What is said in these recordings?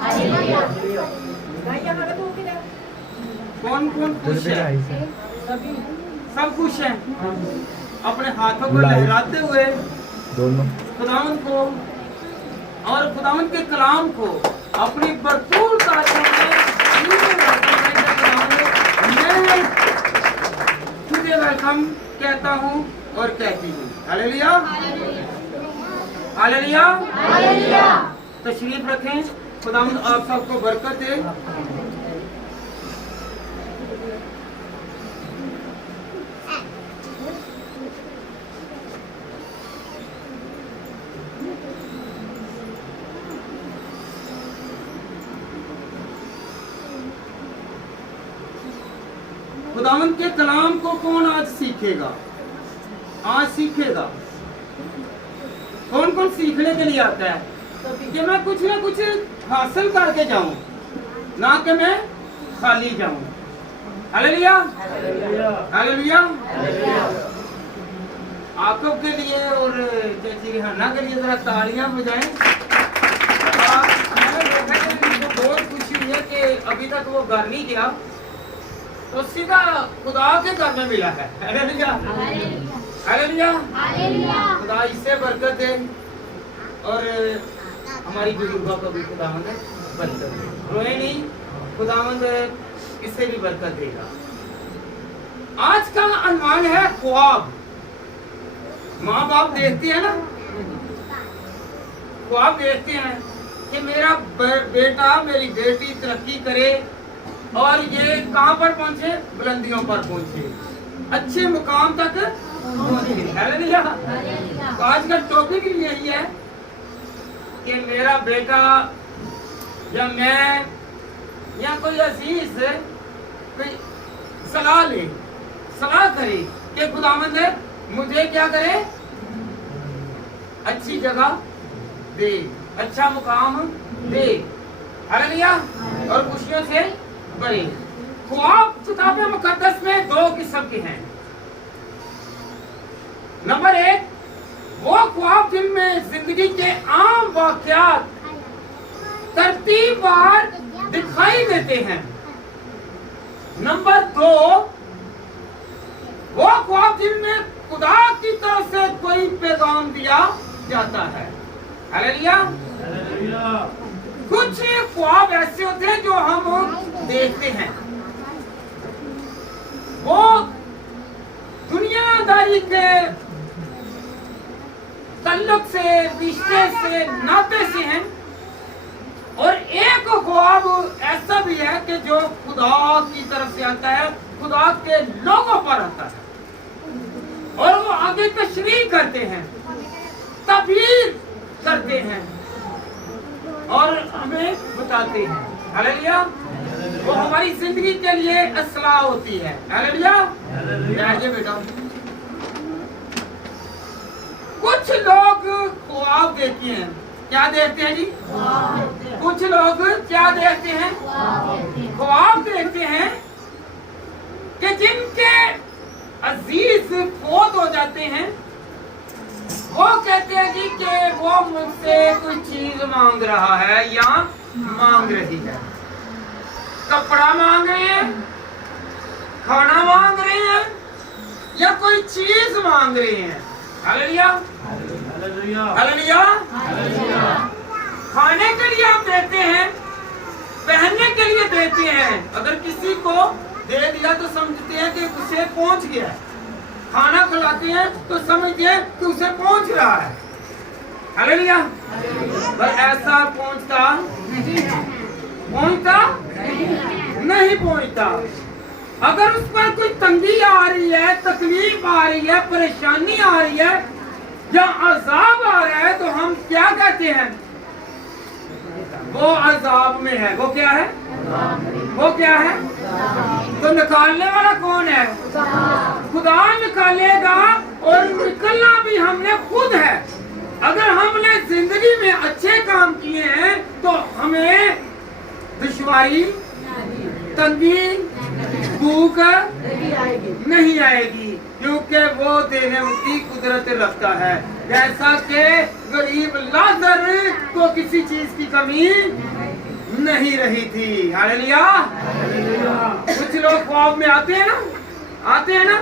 Hallelujah. कौन कौन खुश है? सब खुश हैं। अपने हाथों को लहराते हुए दोनों खुदावंद को और खुदावंद के कलाम को अपनी भरपूर तारीफ मैं तुझे वेलकम कहता हूँ और कहती हूँ। Hallelujah, hallelujah, hallelujah. तशरीफ रखें, खुदावंद आप सबको बरकत दे। खुदावंद के कलाम को कौन आज सीखेगा? आज सीखेगा। कौन कौन सीखने के लिए आता है? कि मैं कुछ ना कुछ हासिल करके जाऊं, ना कि मैं खाली जाऊं। Hallelujah, hallelujah. आकब के लिए और चाची रिहाना के लिए जरा तालियां बजाएं। बहुत खुशी हुई है कि अभी तक वो घर नहीं गया, तो सीधा खुदा के घर में मिला है। हालेलुया, हालेलुया, खुदा इससे बरकत दे और हमारी बुजुर्गों को भी खुदावंद बरकत दे। रोए नहीं, खुदावंद इससे भी बरकत देगा। आज का अनुमान है ख्वाब। माँ बाप देखते हैं ना, ख्वाब देखते हैं कि मेरा बेटा मेरी बेटी तरक्की करे और ये कहाँ पर पहुंचे? बुलंदियों पर पहुंचे, अच्छे मुकाम तक पहुंचे। हालेलुया। तो आज का टॉपिक यही है कि मेरा बेटा या मैं या कोई अजीज कोई सलाह ले, सलाह करे कि खुदावंद मुझे क्या करे? अच्छी जगह दे, अच्छा मुकाम दे। हालेलुया। और खुशियों से बड़े। ख्वाब किताब मुकद्दस में दो किस्म के हैं। नंबर एक, वो ख्वाब जिनमें जिंदगी के आम वाकयात तरतीबवार दिखाई देते हैं। नंबर दो, वो ख्वाब जिनमें खुदा की तरफ से कोई पैगाम दिया जाता है। हालेलुया। कुछ ख्वाब ऐसे होते हैं जो हम देखते हैं, वो दुनियादारी के ताल्लुक से, रिश्ते से, नाते से हैं। और एक ख्वाब ऐसा भी है कि जो खुदा की तरफ से आता है, खुदा के लोगों पर आता है और वो आगे तशरीह करते हैं, तबीर करते हैं और हमें बताते हैं। हालेलुया। वो हमारी जिंदगी के लिए असलाह होती है। हालेलुया। बेटा, कुछ लोग ख्वाब देखते हैं। क्या देखते हैं जी? कुछ लोग क्या देखते हैं? ख्वाब देखते हैं कि जिनके अजीज फौत हो जाते हैं, वो कहते हैं जी कि वो मुझसे कोई चीज मांग रहा है या मांग रही है। कपड़ा मांग रहे हैं, खाना मांग रहे हैं या कोई चीज मांग रहे हैं। Hallelujah, hallelujah. खाने के लिए आप देते हैं, पहनने के लिए देते हैं। अगर किसी को दे दिया तो समझते हैं कि उसे पहुंच गया है। खाना खिलाते हैं तो समझते हैं कि उसे पहुंच रहा है। हालेलुया। पर ऐसा पहुंचता नहीं पहुंचता। अगर उस पर कोई तंगी आ रही है, तकलीफ आ रही है, परेशानी आ रही है या अजाब आ रहा है, तो हम क्या कहते हैं? वो अजाब में है। वो क्या है? वो क्या है? तो निकालने वाला कौन है? खुदा निकालेगा और निकलना भी हमने खुद है। अगर हमने जिंदगी में अच्छे काम किए हैं तो हमें दुश्वारी, तंगी, भूख नहीं आएगी, क्योंकि वो देने की कुदरत रखता है। जैसा कि गरीब लाजर को किसी चीज की कमी नहीं रही थी। हालेलुया। कुछ लोग ख्वाब में आते हैं ना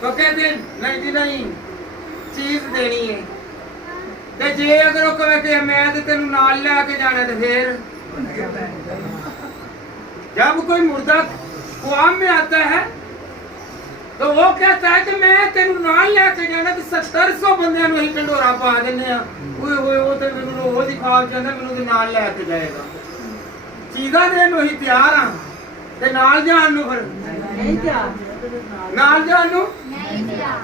तो कहते हैं नहीं जी नहीं चीज देनी है ते जे अगर वो कहे कि मैं ते तेनू नाल लेके जाना ते फिर जब कोई मुर्दा ख्वाब में आता है तो वो कहता है कि मैं तेनू नाल लेके जाना ते 700 बंदे नूं ही ढंडोरा पा देने आ ओए ओए वो ते मैनू रोज ही ख्वाब चाहंदा मैनू ते नाल लेके जाएगा चीज़ां देण नूं ही तैयार हां ते नाल जाण नूं फिर नहीं तैयार नाल जाण नूं नहीं तैयार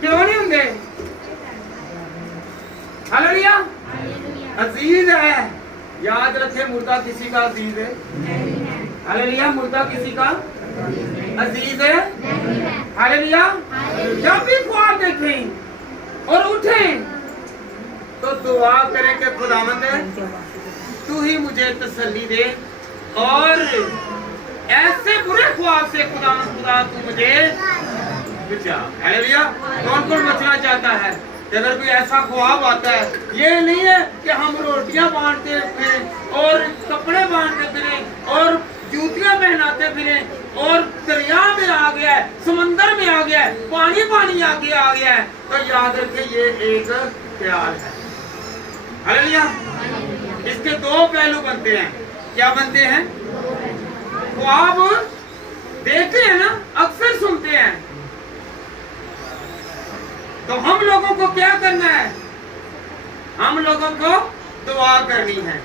क्यों नहीं हुंदे हालेलुया अजीज है याद रखे मुर्दा किसी का अजीज है हालेलुया मुर्दा किसी का अजीज है हालेलुया जब भी ख्वाब देखें और उठें तो दुआ करें कि खुदावंद तू ही मुझे तसल्ली दे और ऐसे बुरे ख्वाब से खुदा तू मुझे बचा। हालेलुया कौन कौन बचना चाहता है कि अगर कोई ऐसा ख्वाब आता है ये नहीं है कि हम रोटियां बांटते फिरें और कपड़े बांटते फिरें और जूतियां पहनाते फिरें और दरिया में आ गया है समंदर में आ गया है पानी आगे आ गया है तो याद रखें ये एक ख्याल है। हालेलुया इसके दो पहलू बनते हैं। क्या बनते हैं? ख्वाब देखते हैं ना अक्सर सुनते हैं तो हम लोगों को क्या करना है? हम लोगों को दुआ करनी है।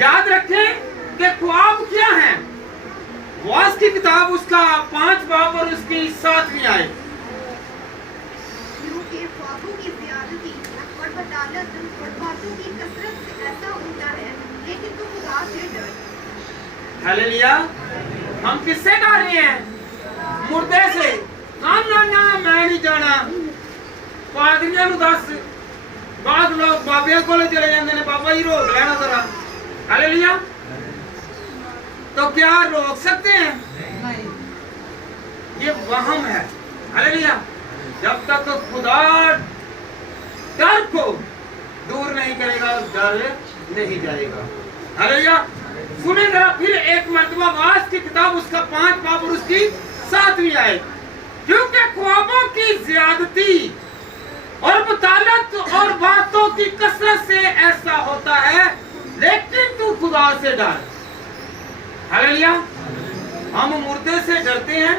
याद रखें कि ख्वाब क्या है? वास की किताब उसका 5 बाब और उसकी 7वीं आयत क्योंकि ख्वाबों की ज़्यादती और बदालत और बातों की कसरत से ऐसा होता है लेकिन तुम खुदा से डर। हालेलुया हम किससे डर रहे हैं? मुर्दे से। ना मैं नहीं जाना पादरियां नूं दस बाद लोग बाबे कोल चले जाते हैं बाबा जी रोक लेना जरा। हालेलुया तो क्या रोक सकते हैं? ये वहम है। हालेलुया जब तक तो खुदा डर को दूर नहीं करेगा डर नहीं जाएगा। हालेलुया सुने जरा फिर एक मर्तबा वास की किताब उसका 5 बाब और उसकी 7वीं आयत क्योंकि ख्वाबों की ज्यादती और मुतालत और बातों की कसरत से ऐसा होता है लेकिन तू खुदा से डर। हालेलुया हम मुर्दे से डरते हैं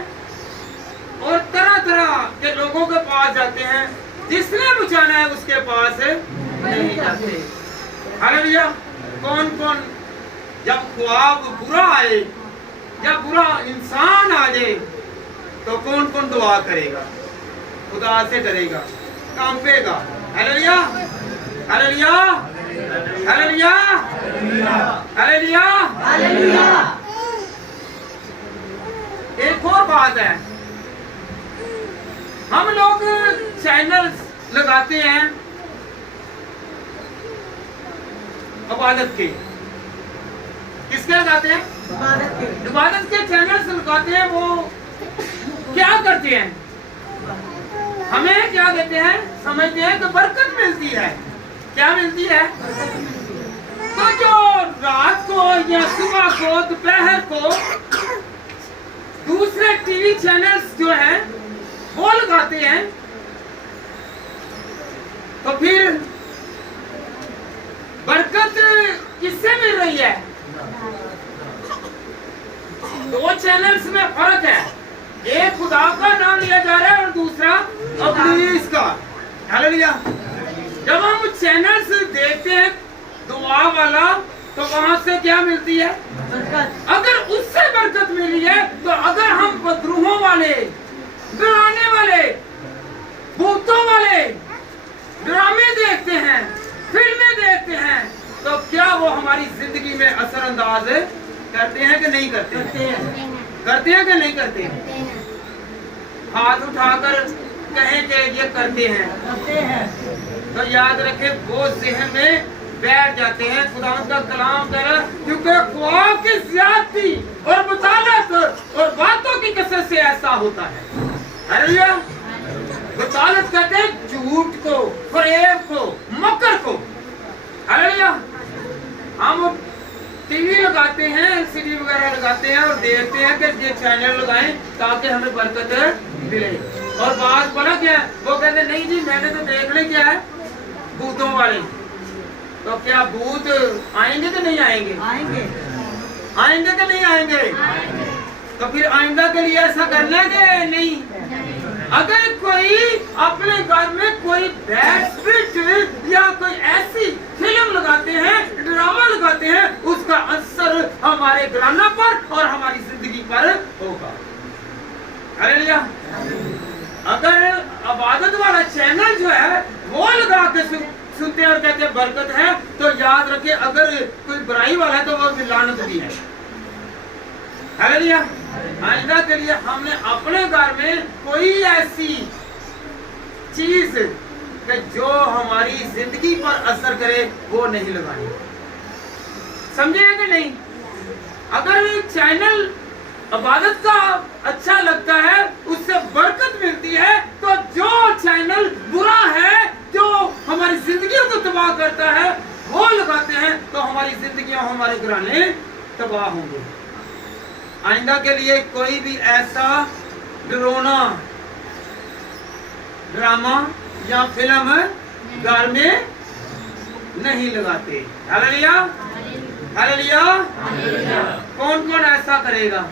और तरह तरह के लोगों के पास जाते हैं जिसने बचाना है उसके पास नहीं जाते। हालेलुया कौन कौन जब ख्वाब बुरा आए या बुरा इंसान आ जाए तो कौन कौन दुआ करेगा? खुदा से डरेगा कांपेगा। Hallelujah hallelujah hallelujah hallelujah hallelujah. एक और बात है हम लोग चैनल्स लगाते हैं इबादत के। किसके लगाते हैं? इबादत के चैनल्स लगाते हैं। वो क्या करते हैं? हमें क्या देते हैं? समझते हैं कि बरकत मिलती है। क्या मिलती है? तो जो रात को या सुबह को दोपहर को दूसरे टीवी चैनल्स जो हैं वो लगाते हैं तो फिर बरकत किससे मिल रही है? दो चैनल्स में फर्क है। एक खुदा का नाम लिया जा रहा है और दूसरा इब्लीस का। हालेलुया जब हम चैनल्स देखते हैं दुआ वाला तो वहां से क्या मिलती है? बरकत। अगर उससे बरकत मिली है तो अगर हम बदरूहों वाले डराने वाले भूतों वाले ड्रामे देखते हैं फिल्में देखते हैं तो क्या वो हमारी जिंदगी में असरअंदाज करते हैं कि नहीं करते हैं? करते हैं कि नहीं करते हैं? हाथ उठाकर कहें कि ये करते हैं तो याद रखें वो ज़हन में बैठ जाते हैं। खुदावंद का कलाम कर क्योंकि ख्वाब की ज़्यादती और मुतालत और बातों की कसरत से ऐसा होता है। हालेलुया मुतालत कहते हैं झूठ को फरेब को मकर को। हालेलुया हम टीवी लगाते हैं, एलसीडी वगैरह लगाते हैं और देखते हैं कि ये चैनल लगाएं ताकि हमें बरकत मिले। और बात पता क्या है, वो कहते नहीं जी मैंने तो देखने क्या है भूतों वाले। तो क्या भूत आएंगे कि नहीं आएंगे? आएंगे। आएंगे कि नहीं आएंगे? तो फिर आइंदा के लिए ऐसा करना है कि नहीं? अगर कोई अपने घर में कोई बैड स्पिरिट या कोई ऐसी फिल्म लगाते हैं, ड्रामा लगाते हैं, उसका असर हमारे घराना पर और हमारी जिंदगी पर होगा। हालेलुया। अगर इबादत वाला चैनल जो है वो लगा के सुनते हैं और कहते हैं बरकत है, तो याद रखिए अगर कोई बुराई वाला है तो वो लानत भी है। हालेलुया। आइंदा के लिए हमने अपने घर में कोई ऐसी चीज कि जो हमारी जिंदगी पर असर करे वो नहीं लगानी। समझे कि नहीं? अगर चैनल इबादत का अच्छा लगता है, उससे बरकत मिलती है, तो जो चैनल बुरा है, जो हमारी जिंदगियों को तबाह करता है, वो लगाते हैं तो हमारी जिंदगियां, हमारे घराने तबाह होंगे। आइंदा के लिए कोई भी ऐसा डरावना ड्रामा या फिल्म घर में नहीं लगाते। हालेलुया। हालेलुया। कौन कौन ऐसा करेगा?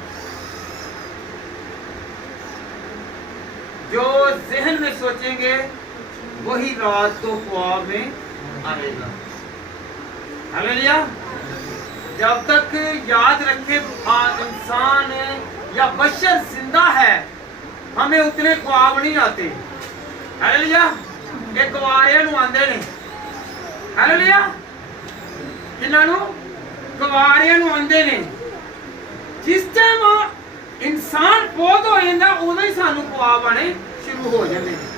जो जहन में सोचेंगे वही रात को ख्वाब में आएगा। हालेलुया। जब तक याद रखे इंसान या बशर जिंदा है, हमें उतने ख्वाब नहीं आते। हालेलुया। ये कुवारियां नूं आंदे ने। हालेलुया। किन्हां नूं? कुवारियां नूं आंदे ने। जिस टाइम इंसान पौध हो जाता उदों ही सानू ख्वाब आने शुरू हो जाते हैं।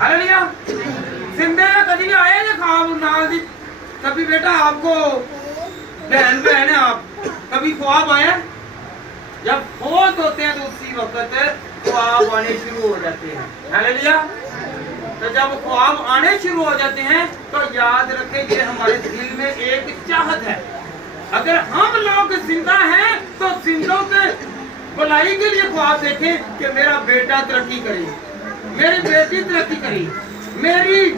हालेलुया। जिंदे का कभी भी आए ना ख्वाब नाल दी? कभी बेटा आपको बहन है आप, कभी ख्वाब आया? जब बहुत होते हैं तो उसी वक्त ख्वाब आने शुरू हो जाते हैं। हालेलुया। तो जब ख्वाब आने शुरू हो जाते हैं तो याद रखें ये हमारे दिल में एक चाहत है। अगर हम लोग जिंदा हैं तो जिंदों के भलाई के लिए ख्वाब देखें कि मेरा बेटा तरक्की करे, मेरी बेटी तरक्की करे, मेरी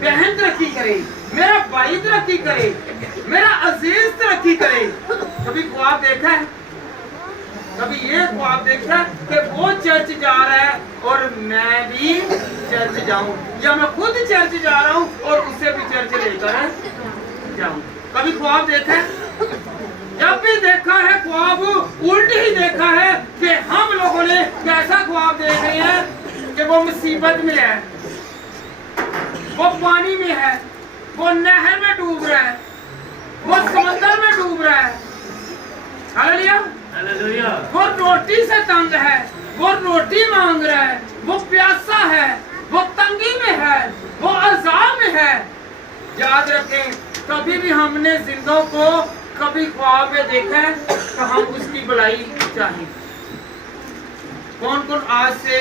बहन तरक्की करे, मेरा भाई तरक्की करे, मेरा अजीज तरक्की करे। कभी ख्वाब देखा है? कभी ये ख्वाब देखा है कि वो चर्च जा रहा है और मैं भी चर्च जाऊं, या मैं खुद चर्च जा रहा हूं और उसे भी चर्च लेकर जाऊं? कभी ख्वाब देखा है? जब भी देखा है ख्वाब उल्ट ही देखा है कि हम लोगों ने कैसा ख्वाब देख रहे हैं कि वो मुसीबत में है, वो पानी में है, वो नहर में डूब रहा है, वो समंदर में डूब रहा है। हालेलुया। हालेलुया। वो रोटी से तंग है, वो रोटी मांग रहा है, वो प्यासा है, वो तंगी में है, वो अज़ाब में है। याद रखें कभी भी हमने जिंदों को कभी ख्वाब में देखा है तो हम उसकी भलाई चाहें। कौन कौन आज से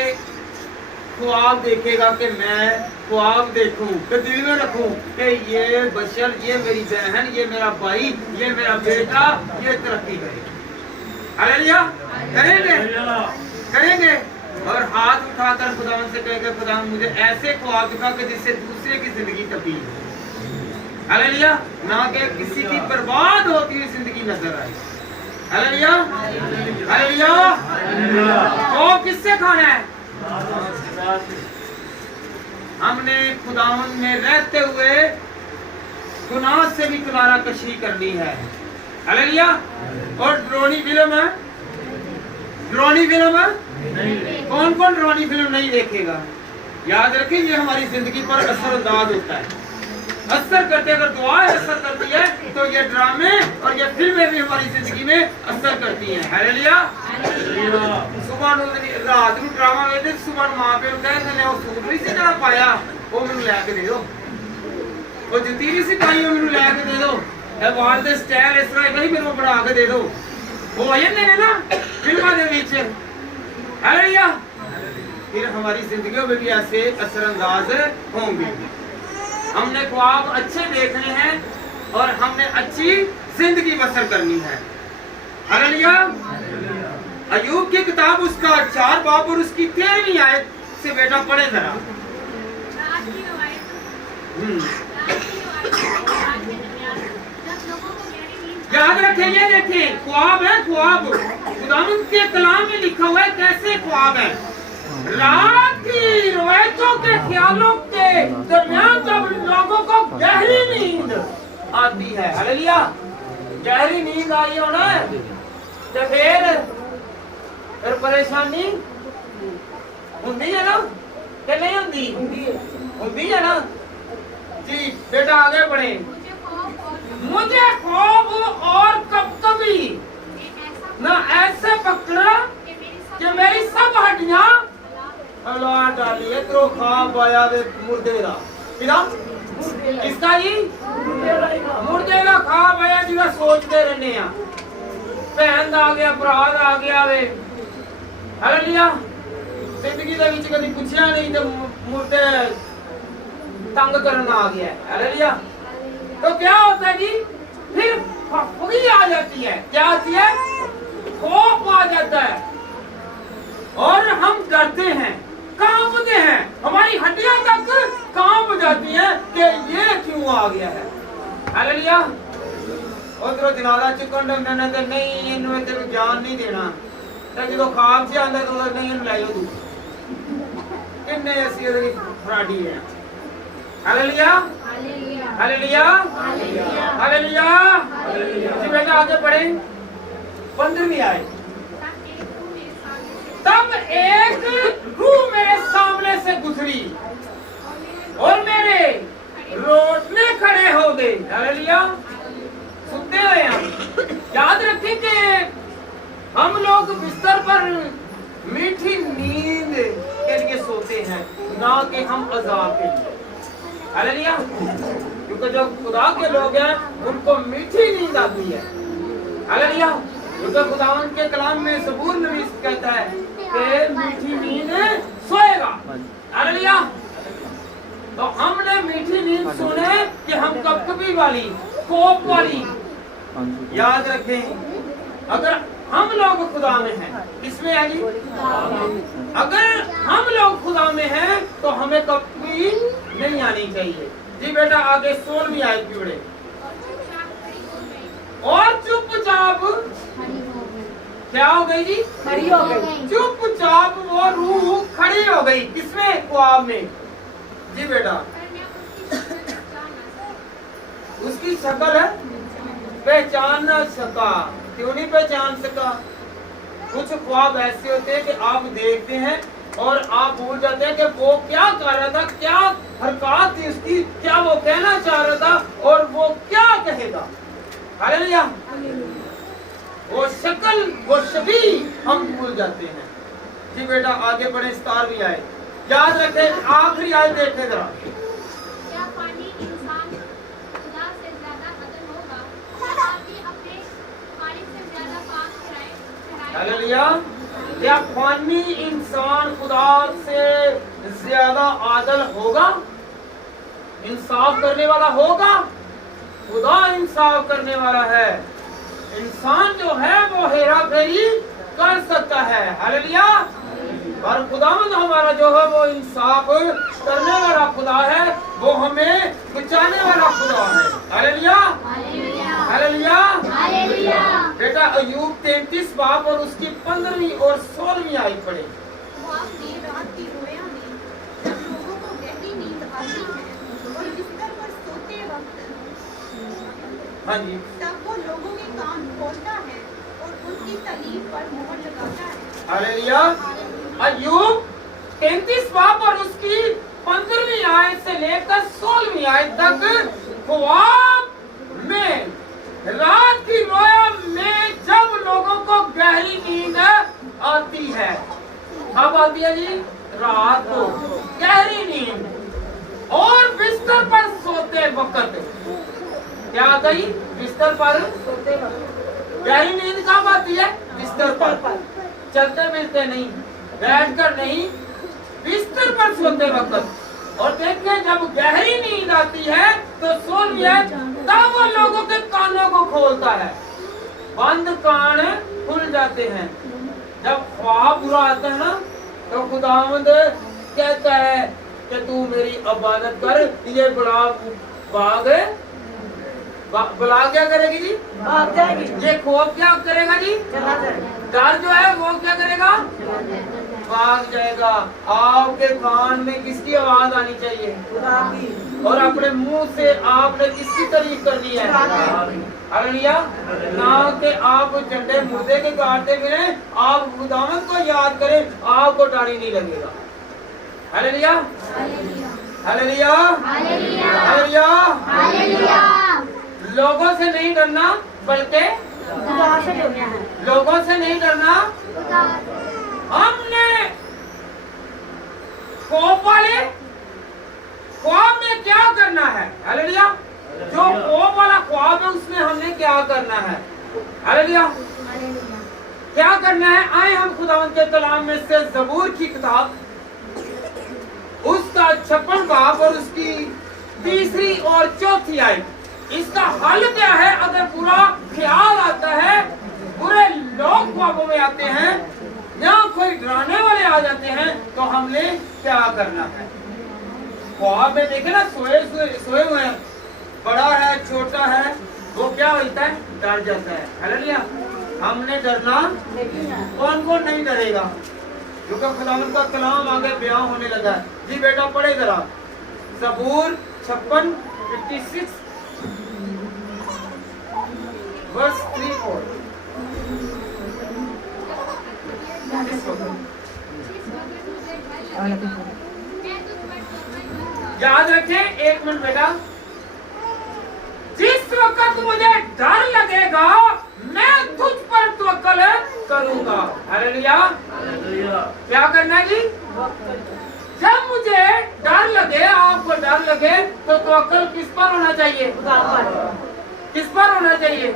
ख्वाब देखेगा कि मैं ख्वाब देखूं, कि दिल में रखूं कि ये बशर, ये मेरी बहन, ये मेरा भाई, ये मेरा बेटा ये तरक्की करे। हालेलुया। करेंगे? करेंगे। और हाथ उठाकर खुदावन से कहेंगे खुदावन मुझे ऐसे ख्वाब दिखा कि जिससे दूसरे की जिंदगी तब्दील हो। हालेलुया। ना कि किसी की बर्बाद होती हुई जिंदगी नजर आए। हालेलुया। हालेलुया। तो किससे खाना है? हमने खुदावन में रहते हुए गुनाह से भी किनारा कशी करनी है। हालेलुया। और ड्रोनी फिल्म है? ड्रोनी फिल्म है? कौन कौन ड्रोनी फिल्म नहीं देखेगा? याद रखिए ये हमारी जिंदगी पर असरअंदाज होता है, असर करते। अगर दुआ असर करती है तो ये ड्रामे और ये फिल्में भी हमारी जिंदगी में असर करती हैं। हालेलुया। सुबह रात को ड्रामा देखते, सुबह मां प्यो कहते हैं वो सूट नहीं सी जरा पाया वो मैनू लैके दे दो, वो जुत्ती नहीं सी पाई वो मैनू लैके दे दो, वाल दे स्टाइल इस तरह नहीं मैनू बना के दे दो। वो हो जाते हैं ना फिल्मां दे विच। हालेलुया। फिर हमारी जिंदगियों में भी ऐसे असरअंदाज होंगे। हमने ख्वाब अच्छे देखने हैं اور ہم نے اچھی زندگی بسر کرنی ہے. ہاللویا. ایوب کی کتاب اس کا 4 باب اور اس کی 13ویں آیت سے بیٹا پڑھے ذرا. رات کی روایت جب لوگوں کو گہری نیند یاد رکھیں, یہ دیکھیں خواب ہے, خواب خداوند کے کلام میں لکھا ہوا ہے کیسے خواب ہے. رات کی روایتوں کے خیالوں کے درمیان جب لوگوں کو گہری نیند آتی ہے, ہاللویا, گہری نیند آئی ہو نا, تو پھر پریشانی ہوندی ہے نا کہ نہیں ہوندی؟ ہوندی ہے نا. جی بیٹا آگے بڑھیں. مجھے خوف اور کبکبی نہ ایسے پکڑا کہ میری سب ہڈیاں اللہ ڈالی. ادھروں خواب آیا دے مردے دا, اس کا جی مردے دا خواب آیا جہاں سوچتے رہنے ہیں بہن آ گیا, براد آ گیا وے, ہاللویا. زندگی دے وچ کدی پوچھیا نہیں تے مردے تنگ کرنا آ گیا ہے, ہاللویا. تو کیا ہوتا ہے جی, پھر خفگی آ جاتی ہے. کیا آتی ہے؟ خوف آ جاتا ہے اور ہم ڈرتے ہیں, کانپتے ہیں, ہماری ہڈیاں تک کانپ جاتی ہیں کہ یہ کیوں آ گیا ہے. ہاللویا. ادھر جنازہ چکن ڈنگنے تے نہیں انہوں نے تیرے جان نہیں دینا, تے جدو خواب سے آندا تو نہیں انہوں لے جاؤ تو کنے اسی ادھر فراڈی ہیں. Hallelujah, hallelujah, hallelujah. جی بیٹا آگے پڑھیں. 15ویں آیت. تب ایک روح میرے سامنے سے گزری اور میرے روٹنے کھڑے ہو گئے. ہاللویا. سنتے ہوئے ہم یاد رکھیں کہ ہم لوگ بستر پر میٹھی نیند کے لیے سوتے ہیں, نہ کہ ہم عذاب کے لیے. ہاللویا. کیونکہ جو خدا کے لوگ ہیں ان کو میٹھی نیند آتی ہے. ہاللویا. کیونکہ خداوند کے کلام میں زبور نویس کہتا ہے کہ میٹھی نیند سوئے گا. ہاللویا. تو ہم نے میٹھی نیند سنے کہ ہم کبکبی والی, خوف والی. یاد رکھیں اگر ہم لوگ خدا میں ہیں, اس میں ہے جی, اگر ہم لوگ خدا میں ہیں تو ہمیں کبھی نہیں آنی چاہیے. جی بیٹا آگے 16ویں آیت بھی پڑھے. اور چپ چاپ کیا ہو گئی جی؟ کھڑی ہو گئی. چپ چاپ وہ روح کھڑی ہو گئی. کس میں؟ خواب میں. جی بیٹا اس کی شکل ہے پہچان نہ سکا. کیوں نہیں پہچان سکا؟ کچھ خواب ایسے ہوتے ہیں کہ آپ دیکھتے ہیں اور آپ بھول جاتے ہیں کہ وہ کیا کر رہا تھا, کیا حرکات تھی اس کی, کیا وہ کہنا چاہ رہا تھا اور وہ کیا کہے گا. ہاللویا. وہ شکل, وہ شبیہ ہم بھول جاتے ہیں. جی بیٹا آگے بڑھیں. 17ویں آیت. یاد رکھیں آخری آیت دیکھیں ذرا. کیا پانی انسان خدا سے زیادہ عدل ہوگا, تاکہ اپنے خالق سے زیادہ پاک ٹھہرائے. ہاللویا. کیا فانی انسان خدا سے زیادہ عادل ہوگا, انصاف کرنے والا ہوگا؟ خدا انصاف کرنے والا ہے. انسان جو ہے وہ ہیرا پھیری کر سکتا ہے. ہاللویا. اور خداوند ہمارا جو ہے وہ انصاف کرنے والا خدا ہے, وہ ہمیں بچانے والا خدا ہے. Hallelujah, hallelujah. بیٹا ایوب 33 باب اور اس کی 15ویں اور 16ویں آیت پڑھیں. خواب میں رات کی رویاں میں جب لوگوں کو گہری نیند آتی ہے اور بستر پر سوتے وقت, ہاں جی, تب وہ لوگوں کے کان کھولتا ہے اور ان کی تعلیم پر مہر لگاتا ہے. ہاللویا. ایوب 33 باب اور اس کی 15ویں آیت سے لے کر 16ویں آیت تک خواب میں رات کی رویا میں جب لوگوں کو گہری نیند آتی ہے. اب آتی ہے جی رات کو گہری نیند اور بستر پر سوتے وقت. کیا آتا ہے؟ بستر پر سوتے وقت. گہری نیند کب آتی ہے؟ بستر پر. چلتے ملتے نہیں, بیٹھ کر نہیں, بستر پر سوتے وقت. اور دیکھیں جب گہری نیند آتی ہے تو 16ویں آیت तब वो लोगों के कानों को खोलता है, बंद कान खुल जाते हैं। जब ख्वाब बुरा आता है ना तो खुदावंद कहता है कि तू मेरी इबादत कर, ये बड़ा बाग बला क्या करेगी जी? भाग जाएगी, ये खौफ क्या करेगा जी? चला जाएगा, डर जो है वो क्या करेगा? भाग जाएगा। आपके कान में किसकी आवाज आनी चाहिए? खुदा की, और अपने मुंह से आपने किसकी तारीफ करनी है? हालेलुया। ना कि आप झंडे मुर्दे के गाड़ते फिरे, आप खुदावंद को याद करें, आपको डर ही नहीं लगेगा। Hallelujah, hallelujah, hallelujah. लोगों से नहीं डरना, बल्कि खुदा से डरना है, लोगों से नहीं डरना। हमने खौफ वाले ख्वाब में क्या करना है? हालेलुया। जो खौफ वाला ख्वाब है उसमें हमने क्या करना है? हालेलुया। क्या करना है? आए हम खुदावंद के कलाम में से ज़बूर की किताब उसका 56 बाब और उसकी 3री और 4थी आयत। इसका हल क्या है? अगर बुरा ख्याल आता है, बुरे लोग ख्वाबों में आते हैं या कोई डराने वाले आ जाते हैं, तो हमने क्या करना है? ख्वाब में देखे ना, सोए हुए हैं, बड़ा है छोटा है, वो क्या होता है? डर जाता है। हालेलुया। हमने डरना, कौन कौन नहीं डरेगा? क्योंकि खुदावंद का कलाम आगे बयां होने लगा है। जी बेटा पढ़े जरा, ज़बूर 56 वर्स 3-4। याद रखें, एक मिनट बेटा, जिस वक्त मुझे डर लगेगा मैं तुझ पर तवक्कल करूंगा। हालेलुया। क्या करना है जी? जब मुझे डर लगे, आपको डर लगे, तो तवक्कल किस पर होना चाहिए? खुदा पर, किस पर होना चाहिए?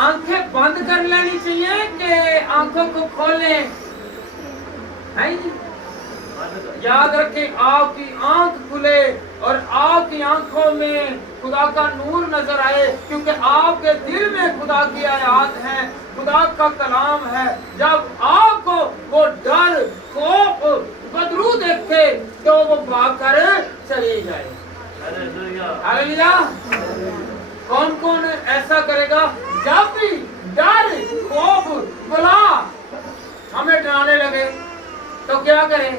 आंखें बंद कर लेनी चाहिए कि आंखों को खोलें? है जी? याद रखें, आपकी आंख खुले और आपकी आंखों में खुदा का नूर नजर आए, क्योंकि आपके दिल में खुदा की आयात है, खुदा का कलाम है। जब आपको वो डर, खौफ, बदरू देखे तो वो भाग कर चले जाए। हालेलुया। कौन कौन ऐसा करेगा? जब भी डर, खौफ, बुला हमें डराने लगे तो क्या करें?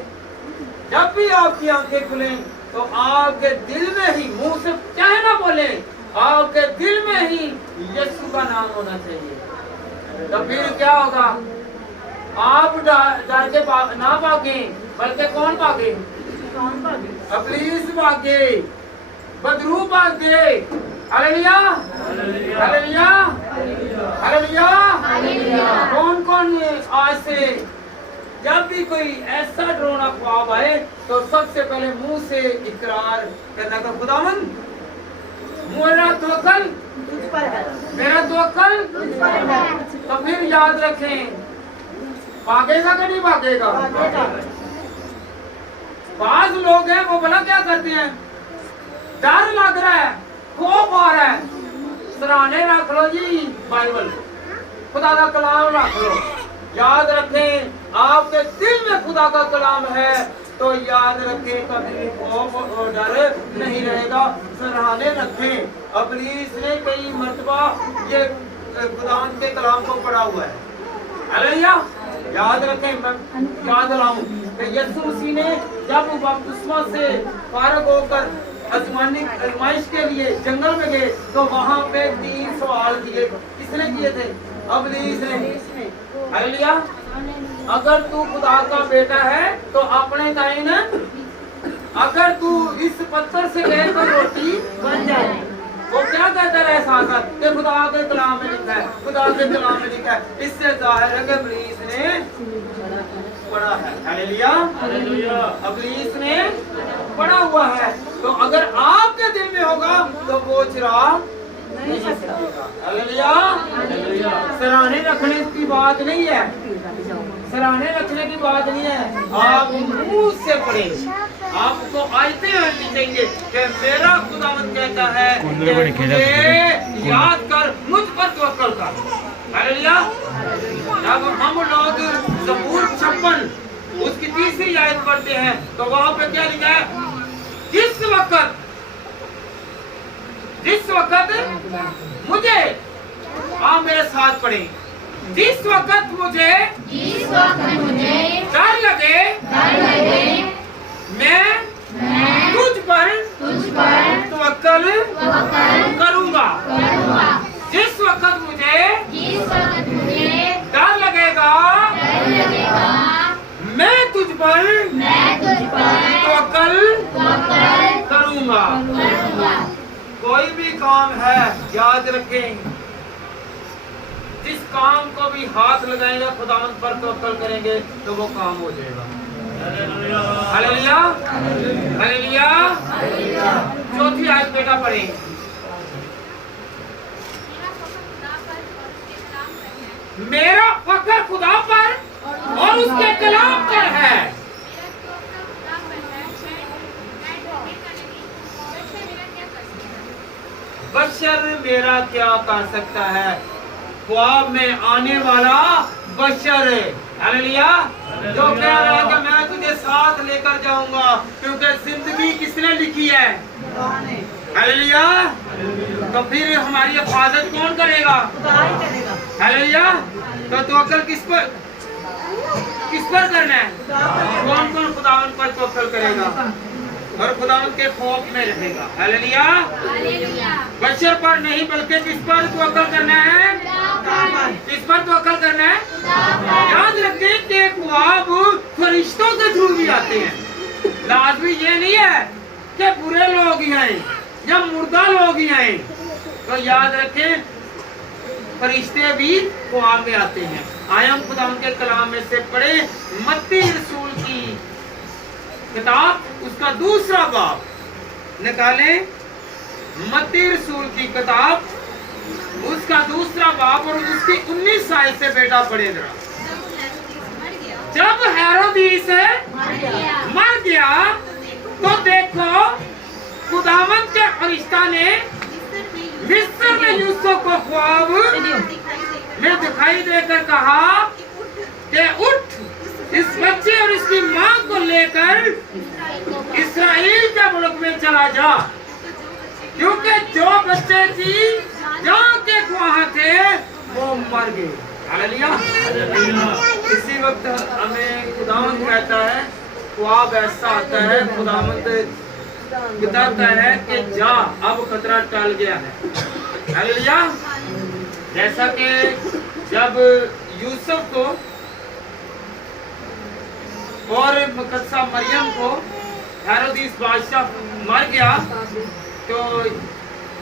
जब भी आपकी आंखें खुलें तो आपके दिल में ही, मुंह से चाहे ना बोले, आपके दिल में ही यीशु का नाम होना चाहिए। तो फिर क्या होगा? आप डर के ना भागे, बल्कि कौन भागे? इब्लीस भागे, बदरू भागे। Hallelujah, hallelujah, hallelujah. कौन कौन आज से जब भी कोई ऐसा डरावना ख्वाब आए तो सबसे पहले मुंह से इकरार करना का, खुदावंद मेरा तवक्कल तुझ पर है, मेरा तवक्कल तुझ पर है, तो फिर याद रखें, भागेगा कि नहीं भागेगा? भागेगा। बाज लोग हैं वो भला क्या करते हैं? डर लग रहा है, खौफ आ रहा है, सराहने रख लो जी बाइबल, खुदा का कलाम रख लो। याद रखें, आपके दिल में खुदा का कलाम है तो याद रखें, कभी खौफ और डर नहीं रहेगा। सराहने रखें। इब्लीस ने कई मर्तबा ये खुदा के कलाम को पढ़ा हुआ है। हालेलुया। याद रखें, मैं याद दिलाऊं कि यीशु मसीह ने जब बपतिस्मा से फारग होकर आजमाइश के लिए जंगल में गए तो वहां पे 3 सवाल किए। किसने किए थे? इब्लीस ने। हालेलुया। अगर तू खुदा का बेटा है तो अपने दाइन, अगर तू इस पत्थर से गए तो रोटी बन जाए। वो क्या कहता है? साथ कि खुदा के कलाम में लिखा है, खुदा के कलाम में लिखा है। इससे जाहिर है कि इब्लीस ने पढ़ा है। Hallelujah, hallelujah. इब्लीस ने पढ़ा हुआ है। तो अगर आपके दिल में होगा तो वो चिराग नहीं सकेगा। Hallelujah, hallelujah. सराहने रखने की बात नहीं है, सराहने रखने की बात नहीं है, आप मुंह से पढ़े। आपको आयतें आनी चाहिए कि मेरा खुदावंद कहता है कुंदरे बड़ी कि खेला मुझे याद कर, मुझ पर तवक्कल कर। हालेलुया। जब हम लोग ज़बूर 56 उसकी 3री आयत पढ़ते हैं तो वहां पे क्या लिखा है, जिस वक्त मुझे, आप मेरे साथ पढ़ें, जिस वक्त मुझे डर लगे मैं तुझ पर तवक्कल करूंगा। जिस वक्त मुझे डर लगेगा मैं तुझ पर तवक्कल करूंगा। कोई भी काम है, याद रखें, जिस काम को भी हाथ लगाएंगे खुदावंद पर तवक्कल करेंगे तो वो काम हो जाएगा। Hallelujah, hallelujah. 4थी आयत बेटा पढ़ें। मेरा फख्र खुदा पर और उसके कलाम पर है। बशर मेरा क्या कर सकता है, ख्वाब में आने वाला बशर, हालेलुया, जो कह रहा है कि मैं तुझे साथ लेकर जाऊंगा, क्योंकि जिंदगी किसने लिखी है, हालेलुया। तो फिर हमारी हिफाजत कौन करेगा, हालेलुया। तो तवक्कल किस पर करना है, कौन कौन खुदावंद पर तवक्कल करेगा और खुदावंद के खौफ में रहेगा, हालेलुया। बशर पर नहीं बल्कि किस पर तवक्कल करना है, किस पर तवक्कल करना है। याद रखें कि ख्वाब फरिश्तों के थ्रू भी आते हैं, लाजमी ये नहीं है कि बुरे लोग ही आए या मुर्दा लोग ही आए। तो याद रखें फरिश्ते भी ख्वाब में आते हैं। आए हम खुदावंद के कलाम में से पढ़े मत्ती रसूल की किताब, उसका 2रा बाब निकालें। मत्ती रसूल की किताब, उसका 2रा बाब और उसकी 19 आयत से बेटा पढ़े जरा। जब हेरोदीस मर गया तो देखो खुदावंद के फरिश्ता ने मिस्र में यूसुफ को ख्वाब में दिखाई देकर कहा कि उठ, इस बच्चे और इसकी मां को लेकर इस्राएल के मुल्क में चला जा, क्योंकि जो बच्चे की जान के वहां थे वो मर गए। हालेलुया। इसी वक्त हमें खुदावंद कहता है, ख्वाब ऐसा आता है, खुदावंद बताता है कि जा, अब खतरा टल गया है। हालेलुया। जैसा कि जब यूसुफ को और मुकद्दसा मरियम को हेरोदीस बादशाह मर गया तो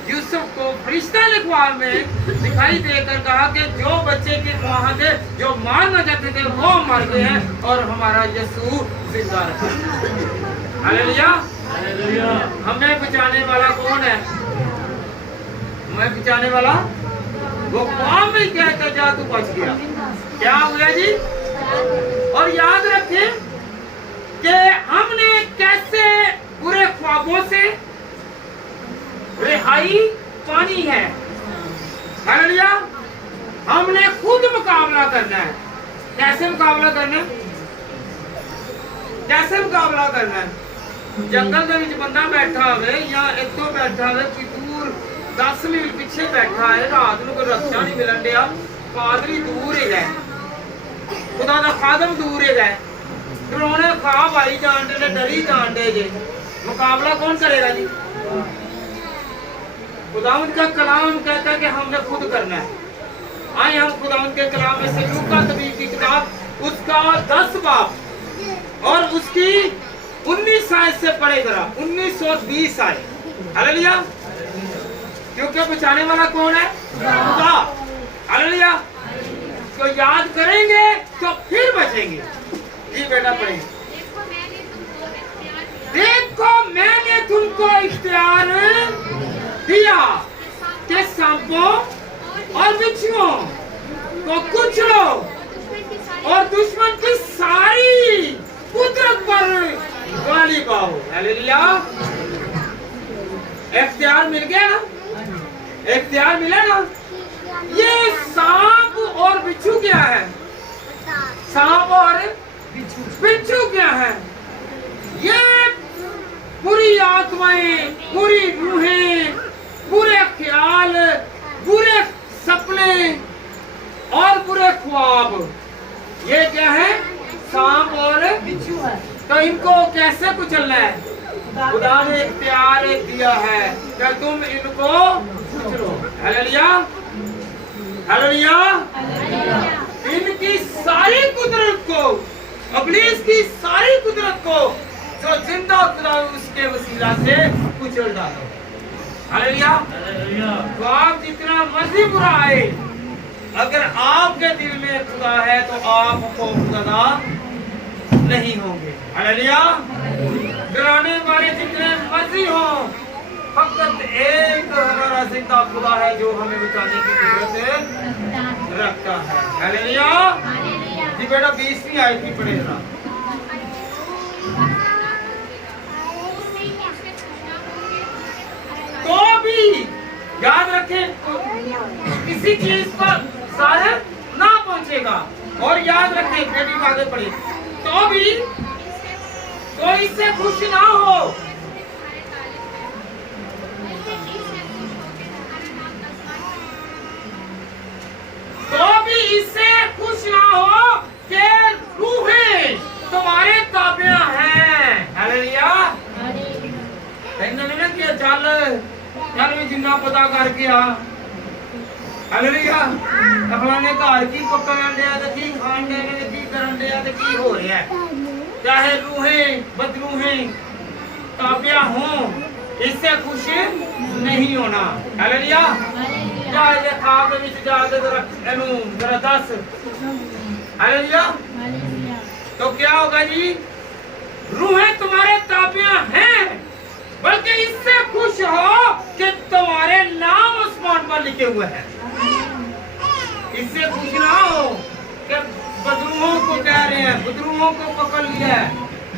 यूसुफ को फरिश्ता ने ख्वाब में दिखाई देकर कहा कि जो बच्चे के वहां थे, जो मारना चाहते थे वो मर गए हैं और हमारा यीशु जिंदा रखा। हालेलुया। हमें बचाने वाला कौन है, हमें बचाने वाला वो ख्वाब में कहता जा तू बच गया। क्या हुआ जी। और याद रखें कि हमने कैसे बुरे ख्वाबों से रिहाई पानी है। हालेलुया। हमने खुद मुकाबला करना है। कैसे मुकाबला करना है, कैसे मुकाबला करना है। जंगल ਦੇ ਵਿੱਚ ਬੰਦਾ ਬੈਠਾ ਹੋਵੇ ਜਾਂ ਇੱਥੋਂ ਬੈਠਾ ਹੋਵੇ ਕੋਈ ਦੂਰ 10 ਮੀਲ ਪਿੱਛੇ ਬੈਠਾ ਹੈ, ਰਾਤ ਨੂੰ ਕੋਈ ਰਕਸ਼ਾ ਨਹੀਂ ਮਿਲਣ ਡਿਆ, ਪਾਦਰੀ ਦੂਰ ਹੈਗਾ, ਖੁਦਾ ਦਾ ਖਾਦਮ ਦੂਰ ਹੈਗਾ, ਡਰਾਉਣੇ ਖਾਬ ਆਈ ਜਾਣਦੇ ਨੇ, ਡਰੀ ਜਾਣਦੇ ਜੇ, मुकाबला कौन करेगा जी। खुदावंद का कलाम कहता है कि हमने खुद करना है। आए हम खुदावंद के कलाम में से लूका नबी की किताब उसका 10 बाब और उसकी 19 आयत से पढ़े जरा, 19 और 20 आयत। हालेलुया। क्योंकि बचाने वाला कौन है, खुदा। हालेलुया। तो याद करेंगे तो फिर बचेंगे। जी बेटा पढ़ेंगे। देखो मैंने तुमको इख्तियार दिया कि सांपों और बिच्छुओं को कुचलो और दुश्मन की सारी कुदरत पर गालिब आओ। जाओ। हालेलुया। इख्तियार मिल गया ना, इख्तियार मिला ना। ये सांप और बिच्छू क्या है? सांप और बिच्छू क्या है? ये बुरी आत्माएं, बुरी रूहें, बुरे ख्याल, बुरे सपने और बुरे ख्वाब, ये क्या है? सांप और बिच्छू है। तो इनको कैसे कुचलना है? खुदा ने इख्तियार दिया है कि तुम इनको कुचलो। Hallelujah, hallelujah. इनकी सारी कुदरत को, इब्लीस की सारी कुदरत को जो जिंदा खुदा उसके वसीला से कुचल डालो। हालेलुया। तो आप जितना मर्जी बुरा आए, अगर आपके दिल में खुदा है तो आप खौफजदा नहीं होंगे। हालेलुया। डराने वाले जितने मर्जी हो, फकत एक हमारा जिंदा खुदा है जो हमें बचाने की जरूरत रखता है। हालेलुया। जी बेटा 20वीं आयत की पढ़े जरा। तो भी याद रखें, किसी चीज पर सारे ना पहुंचेगा। और याद रखें, बेटी को आगे पढ़े, तो भी कोई इससे खुश ना हो। तो भी इससे खुश ना हो कि रूहें तुम्हारे ताबिया हैं। हालेलुया। इन्होंने किया चल भी जिन्ना पता करके आ। हालेलुया। फलाने घर की पकड़न दिया तो की खान देने ते की करन दिया तो की हो रहा है। चाहे रूहें बदरूहें ताबिया हों, इससे खुश नहीं होना। हालेलुया। चाहे ये खाब विच जाके जरा दस। हालेलुया। तो क्या होगा जी? रूहें तुम्हारे ताबिया हैं, बल्कि इससे खुश हो कि तुम्हारे नाम आसमान पर लिखे हुए हैं। इससे खुश ना हो कि बदरूहों को कह रहे हैं, बदरूहों को पकड़ लिया है,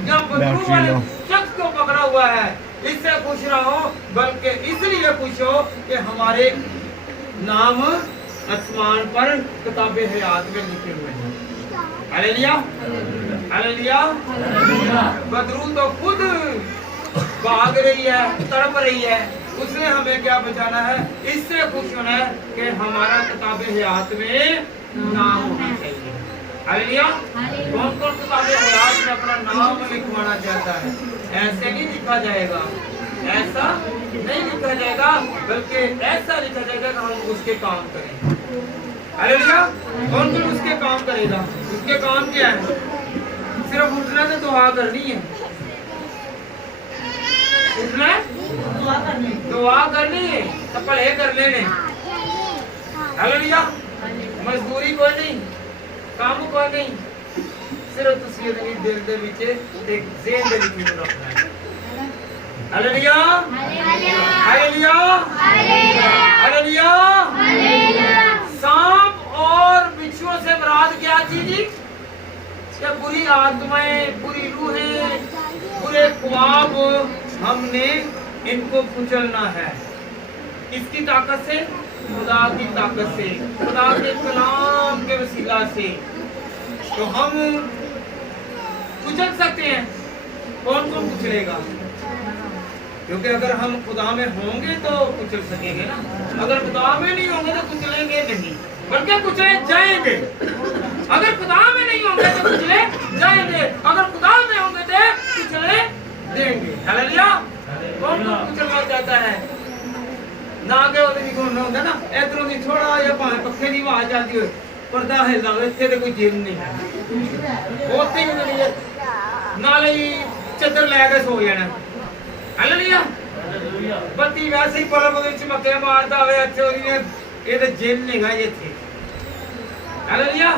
या बदरू वाले शख्स को पकड़ा हुआ है। इससे खुश ना हो, बल्कि इसलिए खुश हो कि हमारे नाम आसमान पर किताबे हयात में लिखे हुए हैं। Hallelujah, hallelujah. बदरू तो खुद भाग रही है, तड़प रही है, उसने हमें क्या बचाना है? इससे खुश होना है कि हमारा किताबे हयात में नाम होना चाहिए। हालेलुया। कौन कौन किताबे हयात में अपना नाम लिखवाना चाहता है? ऐसे नहीं लिखा जाएगा, ऐसा नहीं लिखा जाएगा, बल्कि ऐसा लिखा जाएगा कि हम उसके काम करें। हालेलुया। कौन कौन उसके काम करेगा? उसके काम क्या है? सिर्फ उठना से दुआ करनी है, उठना दुआ करनी है, तो भले कर लेने। हालेलुया। मजदूरी कोई नहीं, काम कोई नहीं, सिर्फ तुसी अपने दिल दे विच ते ज़हन दे विच रखना है। Hallelujah, hallelujah, hallelujah. सांप और बिच्छुओं से मुराद क्या थी जी? कि बुरी आत्माएं, बुरी रूहें, बुरे ख्वाब, हमने इनको कुचलना है। इसकी ताकत से, खुदा की ताकत से, खुदा के कलाम के वसीला से तो हम कुचल सकते हैं। कौन कौन कुचलेगा? क्योंकि अगर हम खुदा में होंगे तो कुचल सकेंगे ना, अगर खुदा में नहीं होंगे तो कुचलेंगे नहीं, बल्कि कुचले जाएंगे। अगर खुदा में नहीं होंगे तो कुचले जाएंगे, अगर खुदा में होंगे तो कुचले देंगे। हालेलुया। कौन कौन कुचलना चाहता है? ना के ਉਹਦੇ ਵੀ ਕੋਣ ਹੁੰਦਾ ਨਾ, ਇਧਰੋਂ ਦੀ ਥੋੜਾ ਜਿਹਾ ਭਾਵੇਂ ਪੱਖੇ ਦੀ ਆਵਾਜ਼ ਆਉਂਦੀ ਹੋਵੇ, ਪਰਦਾ ਹਿਲਦਾ ਹੋਵੇ, ਇੱਥੇ ਤੇ ਕੋਈ ਜਿੰਨ ਨਹੀਂ ਹੈ, ਉੱਥੇ ਹੀ ਨਹੀਂ ਹੈ, ਨਾਲੇ ਹੀ ਚੱਦਰ ਲੈ ਕੇ ਸੋ ਜਾਣਾ। ਹਾਲੇਲੂਇਆ। ਬੱਤੀ ਵੈਸੇ ਹੀ ਪਲਬ ਵਿੱਚ ਚਮਕੇ ਮਾਰਦਾ ਹੋਵੇ, ਇੱਥੇ ਉਹਦੀ ਇਹ ਤੇ ਜਿੰਨ ਨਹੀਂ ਹੈ ਇੱਥੇ। हालेलुया।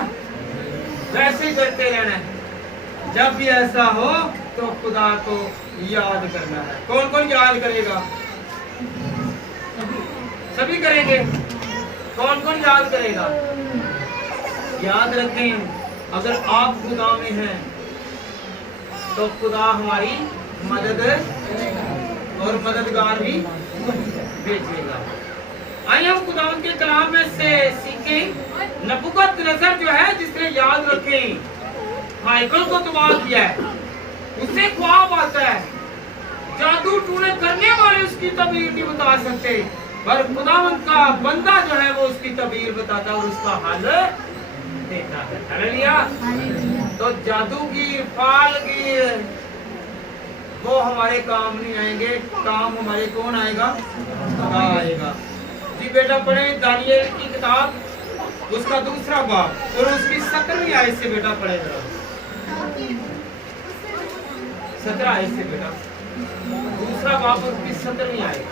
वैसे ही करते रहना है। जब भी ऐसा हो तो खुदा को याद करना है। कौन कौन याद करेगा? सभी करेंगे। कौन कौन याद करेगा? याद रखें, अगर आप खुदा में हैं तो खुदा हमारी मदद और मददगार भी भेजेगा। आइए हम खुदावंद के कलाम में से सीखें। नबूकदनेस्सर जो है, जिसने याद रखें हाइकल को तबाह किया है, उससे ख्वाब आता है, जादू टूने करने वाले उसकी तबीर नहीं बता सकते, पर खुदावंद का बंदा जो है वो उसकी तबीर बताता है और उसका हल देता है। हालेलुया। तो जादूगीर, फालगीर वो हमारे काम नहीं आएंगे, काम हमारे कौन आएगा? खुदा आएगा। जी बेटा पढ़े दानियेल की किताब, उसका 2 बाब और उसकी 17वीं आयत से बेटा पढ़े जरा। 17 आयत से बेटा, 2 बाब और उसकी 17वीं आयत।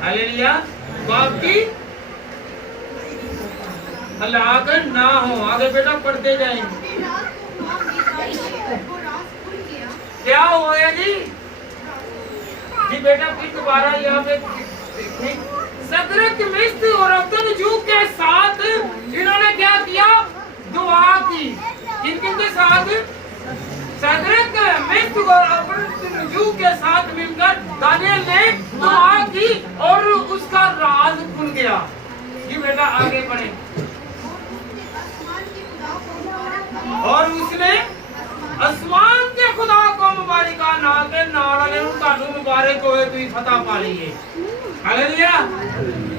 हालेलुया। बाप की हलाक ना हो। आगे बेटा पढ़ते जाएं। क्या हुआ जी? जी बेटा फिर दोबारा यहाँ पे देखें। सदरक, मिस्र और अब्दनजूब के साथ इन्होंने क्या किया? दुआ की। किन के साथ? सदरक, मिस्र और अब्दनजूब के साथ मिलकर दानियेल ने दुआ की और उसका राज खुल गया। जी बेटा आगे बढ़े। और उसने आसमान के खुदा को मुबारका ना के नाले तानू मुबारक होए, तुम फतह पा लीए। हालेलुया।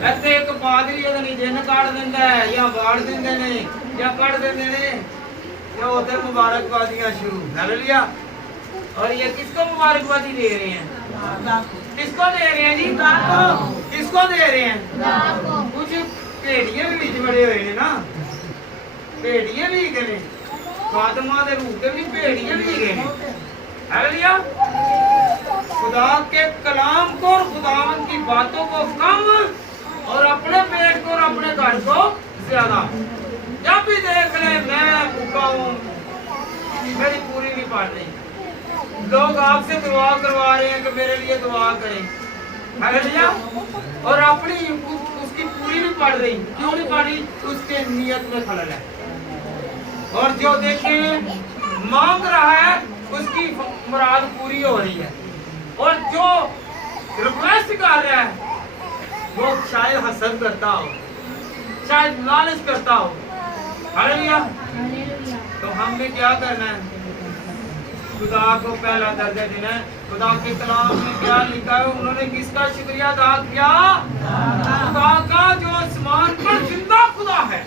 ऐसे एक पादरी नहीं जिन काट दिंदा है या वाड़ दिंदे ने या कट दिंदे ने, या होते मुबारकबादियां शुरू। हालेलुया। और ये किसको मुबारकबादी दे रहे हैं? किसको दे रहे हैं जी? किसको दे रहे हैं? कुछ भेड़िए भी बीच बड़े हुए हैं ना, भेड़िए भी गए, फातिमा दे रूप के भी भेड़िए भी गए। हालेलुया। खुदा के कलाम को और खुदावंद की बातों को कम और अपने पेट को और अपने घर को ज्यादा। जब भी देख ले मैं भूखा हूँ, मेरी पूरी नहीं पड़ रही, लोग आपसे दुआ करवा रहे हैं कि मेरे लिए दुआ करें। हालेलुया। और अपनी उसकी पूरी नहीं पड़ रही। क्यों नहीं पड़ रही? उसके नियत में खलल है। और जो देखें मांग रहा है उसकी मुराद पूरी हो रही है, और जो रिक्वेस्ट कर रहा है वो शायद हसद करता हो, शायद लालच करता हो। हालेलुया। तो हमने क्या करना है? खुदा को पहला दर्जा देना है। खुदा के कलाम में क्या लिखा है? उन्होंने किसका शुक्रिया अदा किया? खुदा का जो आसमान पर जिंदा खुदा है।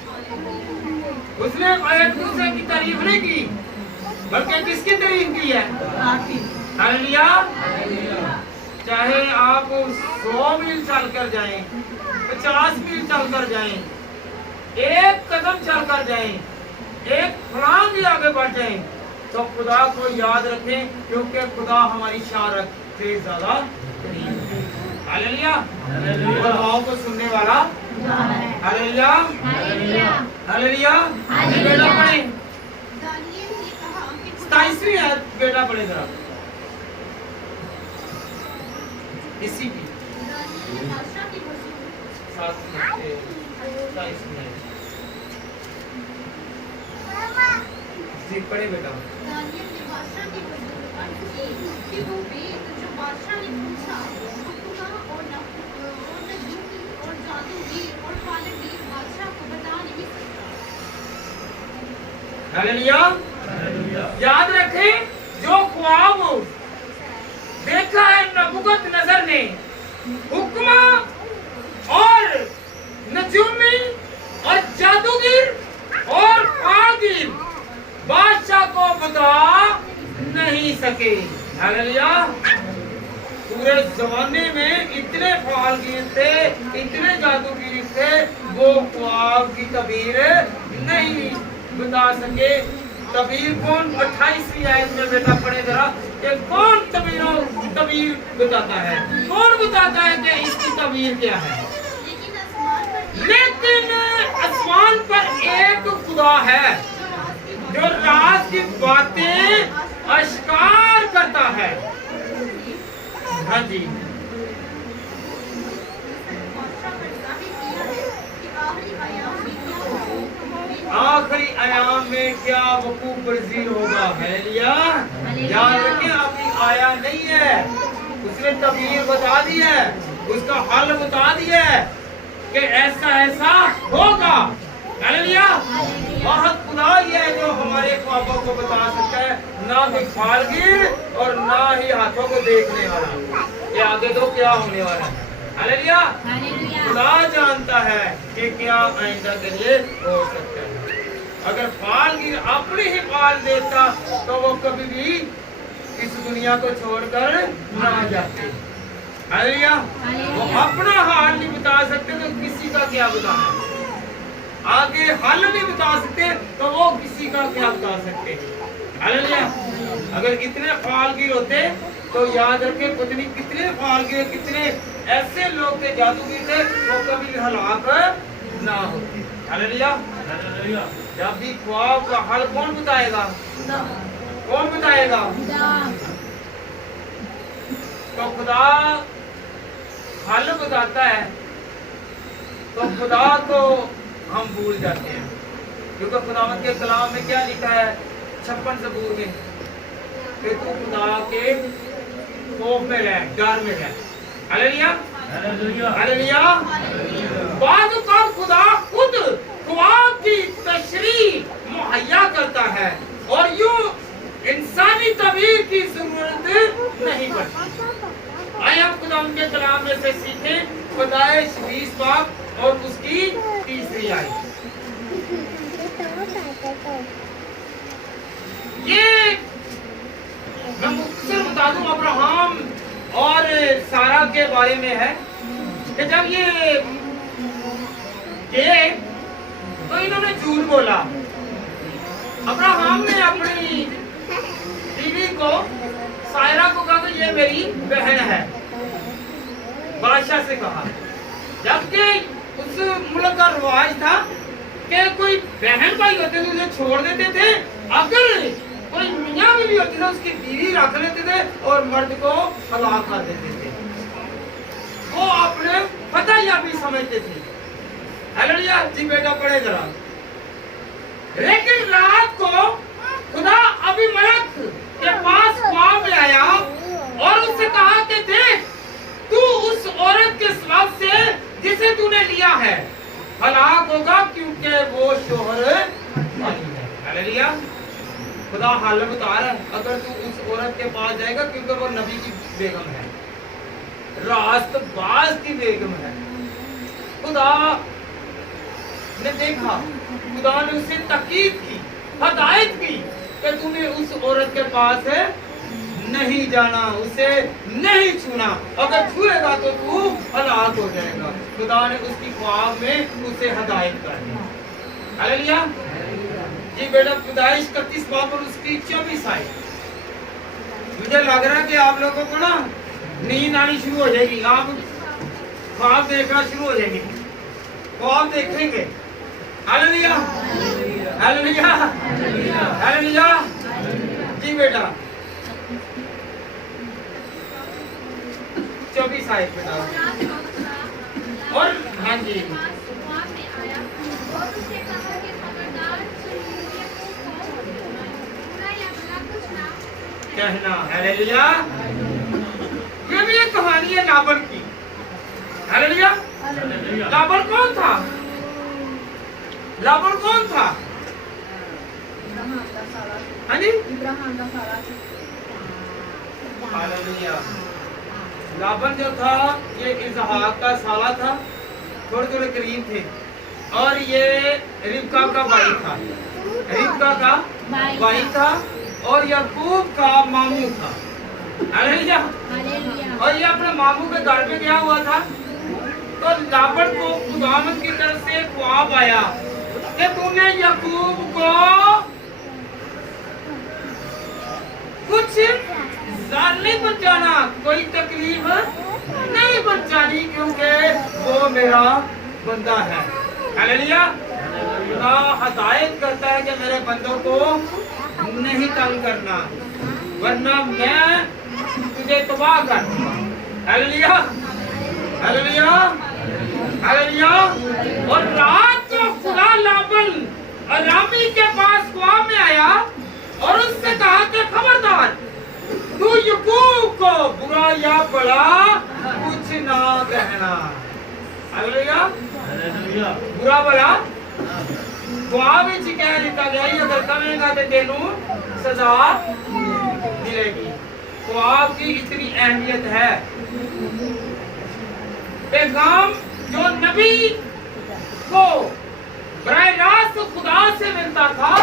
उसने एक दूसरे की तारीफ नहीं की, बल्कि किसकी तारीफ की है? हालेलुया। चाहे आप 100 मील चल कर जाएं, 50 मील चल कर जाएं, एक कदम चल कर जाएं, एक फलांग भी आगे बढ़ जाएं, तो खुदा को याद रखें, क्योंकि खुदा हमारी शारत से ज्यादा करीब है। हालेलुया। दुआओं को सुनने वाला। हालेलुया। हालेलुया। बेटा पढ़े 27वीं आयत बेटा पढ़े जरा, इसी की 27वीं जी पढ़े बेटा। हालेलुया। याद रखें, जो ख्वाब देखा है नबूकदनेस्सर ने, हुक्मा और नजूमी और जादूगर और फालगीर बादशाह को बता नहीं सके। हालेलुया। पूरे जमाने में इतने फालगीर थे, इतने जादूगर थे, वो ख्वाब की तबीर नहीं बता सके। तबीर कौन? 28वीं आयत में बेटा पढ़े जरा, कि कौन तबीर बताता है? कौन बताता है कि इसकी तबीर क्या है? लेकिन आसमान पर एक खुदा है जो राज की बातें अश्कार करता है। हाँ जी, आखिरी आयाम में क्या वकूफ पज़ीर होगा। हालेलुया। याद रखें, अभी आया नहीं है, उसने तबीर बता दी है, उसका हल बता दिया है कि ऐसा ऐसा होगा। हालेलुया। बहुत खुदा ही है जो हमारे ख्वाबों को बता सकता है, ना कोई फालगीर और ना ही हाथों को देखने वाला कि आगे तो क्या होने वाला है। हालेलुया। खुदा जानता है कि क्या आइंदा के लिए हो सकता है। अगर फालगीर अपनी ही फाल देता तो वो कभी भी इस दुनिया को छोड़कर ना जाते। हालेलुया। वो अपना हाल नहीं बता सकते तो किसी का क्या बताना, आगे हल नहीं बता सकते तो वो किसी का क्या बता सकते। हालेलुया। अगर इतने फालगीर होते तो याद रखें, पत्नी कितने फालगीर, कितने ऐसे लोग थे, जादूगर थे, वो कभी हलाक ना होते। हालेलुया। जब भी ख्वाब का हल कौन बताएगा? कौन बताएगा? तो खुदा हल बताता है तो खुदा को हम भूल जाते हैं, क्योंकि खुदावंद के कलाम में क्या लिखा है 56 ज़बूर में कि तू खुदा के खौफ में रह, डर में रह। हालेलुया। हालेलुया। बाद का खुदा खुद ख्वाब की तशरीह मुहैया करता है और यूं इंसानी तबीर की जरूरत नहीं पड़ती। आइए हम खुदा उनके कलाम में से सीखें पैदाइश 20 बाब और उसकी 3री आयत। ये मैं मुख्तसर बता दूं, अब्राहम और सारा के बारे में है कि जब ये गए तो इन्होंने झूठ बोला। अब्राहम ने अपनी बीवी को सायरा को कहा कि ये मेरी बहन है, बादशाह से कहा। जबकि उस मुल्क का रिवाज था कि कोई बहन भाई होते थे उसे छोड़ देते थे, अगर कोई मियाँ बीवी होती थी उसकी बीवी रख लेते थे और मर्द को हलाक कर देते थे। वो अपने पता या भी समझते थे। हालेलुया। जी बेटा पढ़े जरा। लेकिन रात को खुदा अबीमेलेक के पास ख्वाब में आया और उससे कहा कि देख, तू उस औरत के सबब से जिसे तूने लिया है हलाक होगा, क्योंकि वो शोहर वाली है। हालेलुया। खुदा हाल बता रहा है, अगर तू उस औरत के पास जाएगा, क्योंकि वो नबी की बेगम है, रास्तबाज की बेगम है। खुदा ने देखा, खुदा ने उसे तकीद की, हदायत की कि तूने उस औरत के पास नहीं जाना, उसे नहीं छूना, अगर छुएगा तो तू हलाक हो जाएगा। खुदा ने उसकी ख्वाब में उसे हदायत कर दी। हालेलुया। जी बेटा पैदाइश 31 बाब और उसकी 24 आयत। मुझे लग रहा है कि आप लोगों को ना नींद आनी शुरू हो जाएगी, आप ख्वाब देखना शुरू हो जाएंगे, ख्वाब देखेंगे। हालेलुया। हालेलुया। हालेलुया। जी बेटा 24 आयत बेटा। और हाँ जी, कहना। हालेलुया। ये भी एक कहानी है लाबन की। हालेलुया। लाबन कौन था? लाबन कौन था? हाँ जी, हालेलुया। लाबन जो था ये इसहाक का साला था, थोड़े थोड़े करीब थे, और ये रिबका का भाई था, रिबका का भाई था और याकूब का मामू था। हालेलुया। और ये अपने मामू के घर पे गया हुआ था, तो लाबन को खुदावंद की तरफ से ख्वाब आया कि तूने याकूब को कुछ नहीं पहुंचाना, कोई तकलीफ नहीं पहुंचानी, क्योंकि वो मेरा बंदा है। हालेलुया। खुदा हदायत करता है कि मेरे बंदों को नहीं तंग करना, वरना मैं तुझे तबाह कर दूंगा। Hallelujah, hallelujah, hallelujah. और रात को खुदा लाबन अरामी के पास ख्वाब में आया और उससे कहा कि खबरदार, तू याकूब को बुरा या बड़ा कुछ ना कहना। हालेलुया, बुरा भला ख्वाब विच कह दिता गया, अगर कहेगा तो तेनू सजा मिलेगी। ख्वाब की इतनी अहमियत है। पैगाम जो नबी को बराह रास्त खुदा से मिलता था,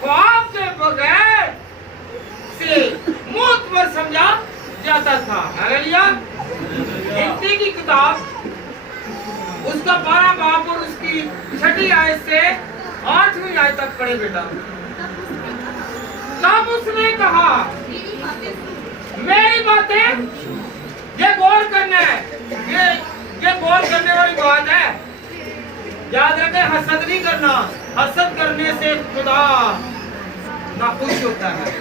ख्वाब के बगैर से मुतबर समझा जाता था। हालेलुया। गिनती की किताब उसका 12 बाब और उसकी 6ठी आयत से 8वीं आयत तक पढ़े बेटा। तब उसने कहा, मेरी बातें, ये गौर करना है, ये गौर करने वाली बात है। याद रखें, हसद नहीं करना, हसद करने से खुदा नाखुश होता है।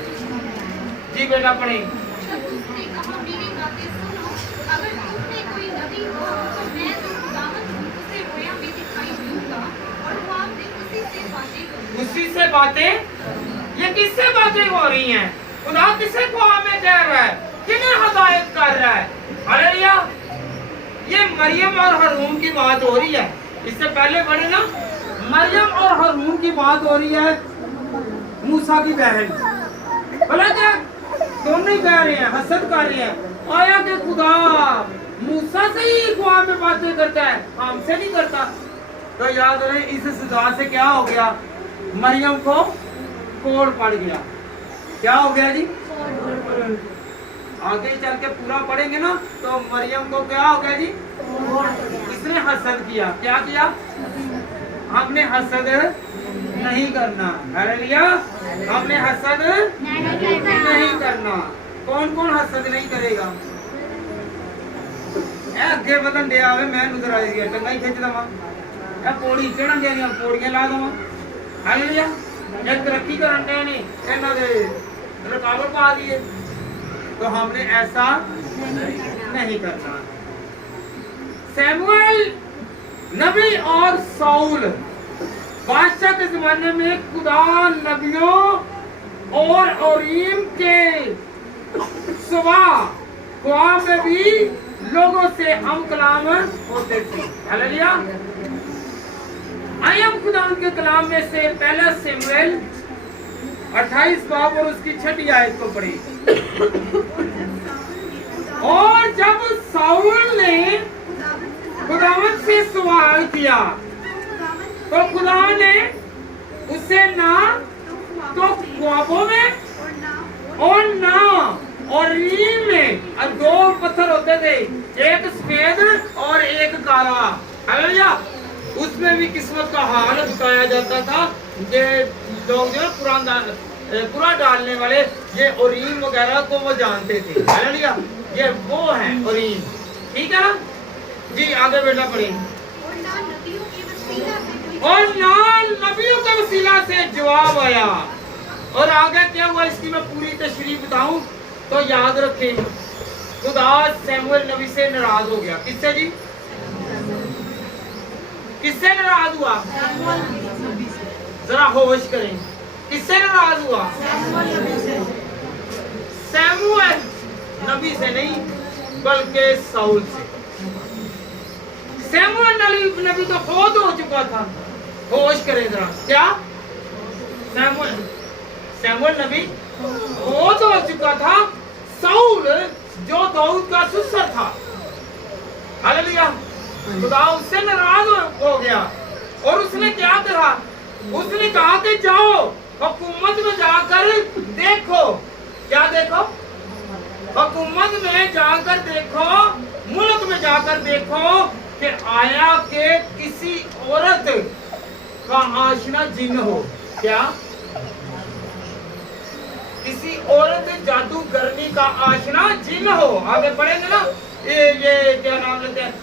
जी बेटा पढ़े। जब उसने कहा, मेरी बातें सुनो, अगर तुमने कोई नबी हो तो मैं जो खुदावंद हूँ उसे रोया में दिखाई दूंगा और ख्वाब में उसी से बातें करूंगा। उसी से बातें, ये किससे बातें हो रही हैं? खुदा किसे ख्वाब में कह रहा है? किन्हें हदायत कर रहा है? हालेलुया। ये मरियम और हारून की बात हो रही है। इससे पहले पढ़े ना, मरियम और हारून की बात हो रही है, मूसा की बहन। बोला क्या? दोनों ही कह रहे हैं, हसद कर रहे हैं। आया कि खुदा मूसा से ही ख्वाब में बातें करता है, हमसे नहीं करता। तो याद रहे, इस सजा से क्या हो गया? मरियम को कोड़ पड़ गया। क्या हो गया जी? आगे चल के पूरा पढ़ेंगे ना, तो मरियम को क्या हो गया जी? इसने हसद किया। क्या किया? हमने हसद नहीं करना। हालेलुया। हमने हसद नहीं करना। कौन कौन हसद नहीं करेगा? अगे बदन दे आवे, मैं नजर आ गया टंगा ही खिंच दवा, पौड़ी चढ़न दे पौड़ियां ला दवा। हालेलुया। जब तरक्की करन दे ने इन्हां दे रुकावट पा दिए, तो हमने ऐसा नहीं करना। सैमुएल नबी और साउल बादशाह के जमाने में खुदा नबियों और ओरीम के सिवा ख्वाब में भी लोगों से हम कलाम होते थे। हालेलुया। आइए हम खुदा उनके कलाम में से पहला सैमुएल 28 बाब और उसकी 6ठी आयत को पढ़े। और जब साउल ने खुदावंद से सवाल किया, तो खुदा ने उसे ना तो ख्वाबों में और ना और रीम में 2 पत्थर होते थे, एक सफेद और एक काला। हालेलुया। उसमें भी किस्मत का हाल बताया जाता था। ये लोग जो पूरा डालने वाले, ये ओरीम वगैरह को वो जानते थे। हालेलुया। ये वो है ओरीम। ठीक है ना जी? आगे बेटा पढ़ें। और ना नबियों के वसीला से जवाब आया। और आगे क्या हुआ इसकी मैं पूरी तशरीह बताऊं तो याद रखें, खुदा सैमुएल नबी से नाराज हो गया। किससे जी? किससे नाराज हुआ? जरा होश करें। किससे नाराज हुआ? सैमुएल नबी से नहीं, बल्कि साउल से। सैमुएल नबी तो फौत हो चुका था। होश करें जरा। क्या? सैमुएल नबी फौत हो चुका था। साउल जो दाऊद का ससुर था, हालेलुया, खुदा उससे नाराज हो गया। और उसने क्या कहा? उसने कहा कि जाओ हुकूमत में जाकर देखो। क्या देखो? हुकूमत में जाकर देखो, मुल्क में जाकर देखो कि आया के किसी औरत का आशना जिन हो। क्या? किसी औरत जादूगरनी का आशना जिन हो। आगे पढ़ेंगे ना, ये क्या नाम लेते हैं,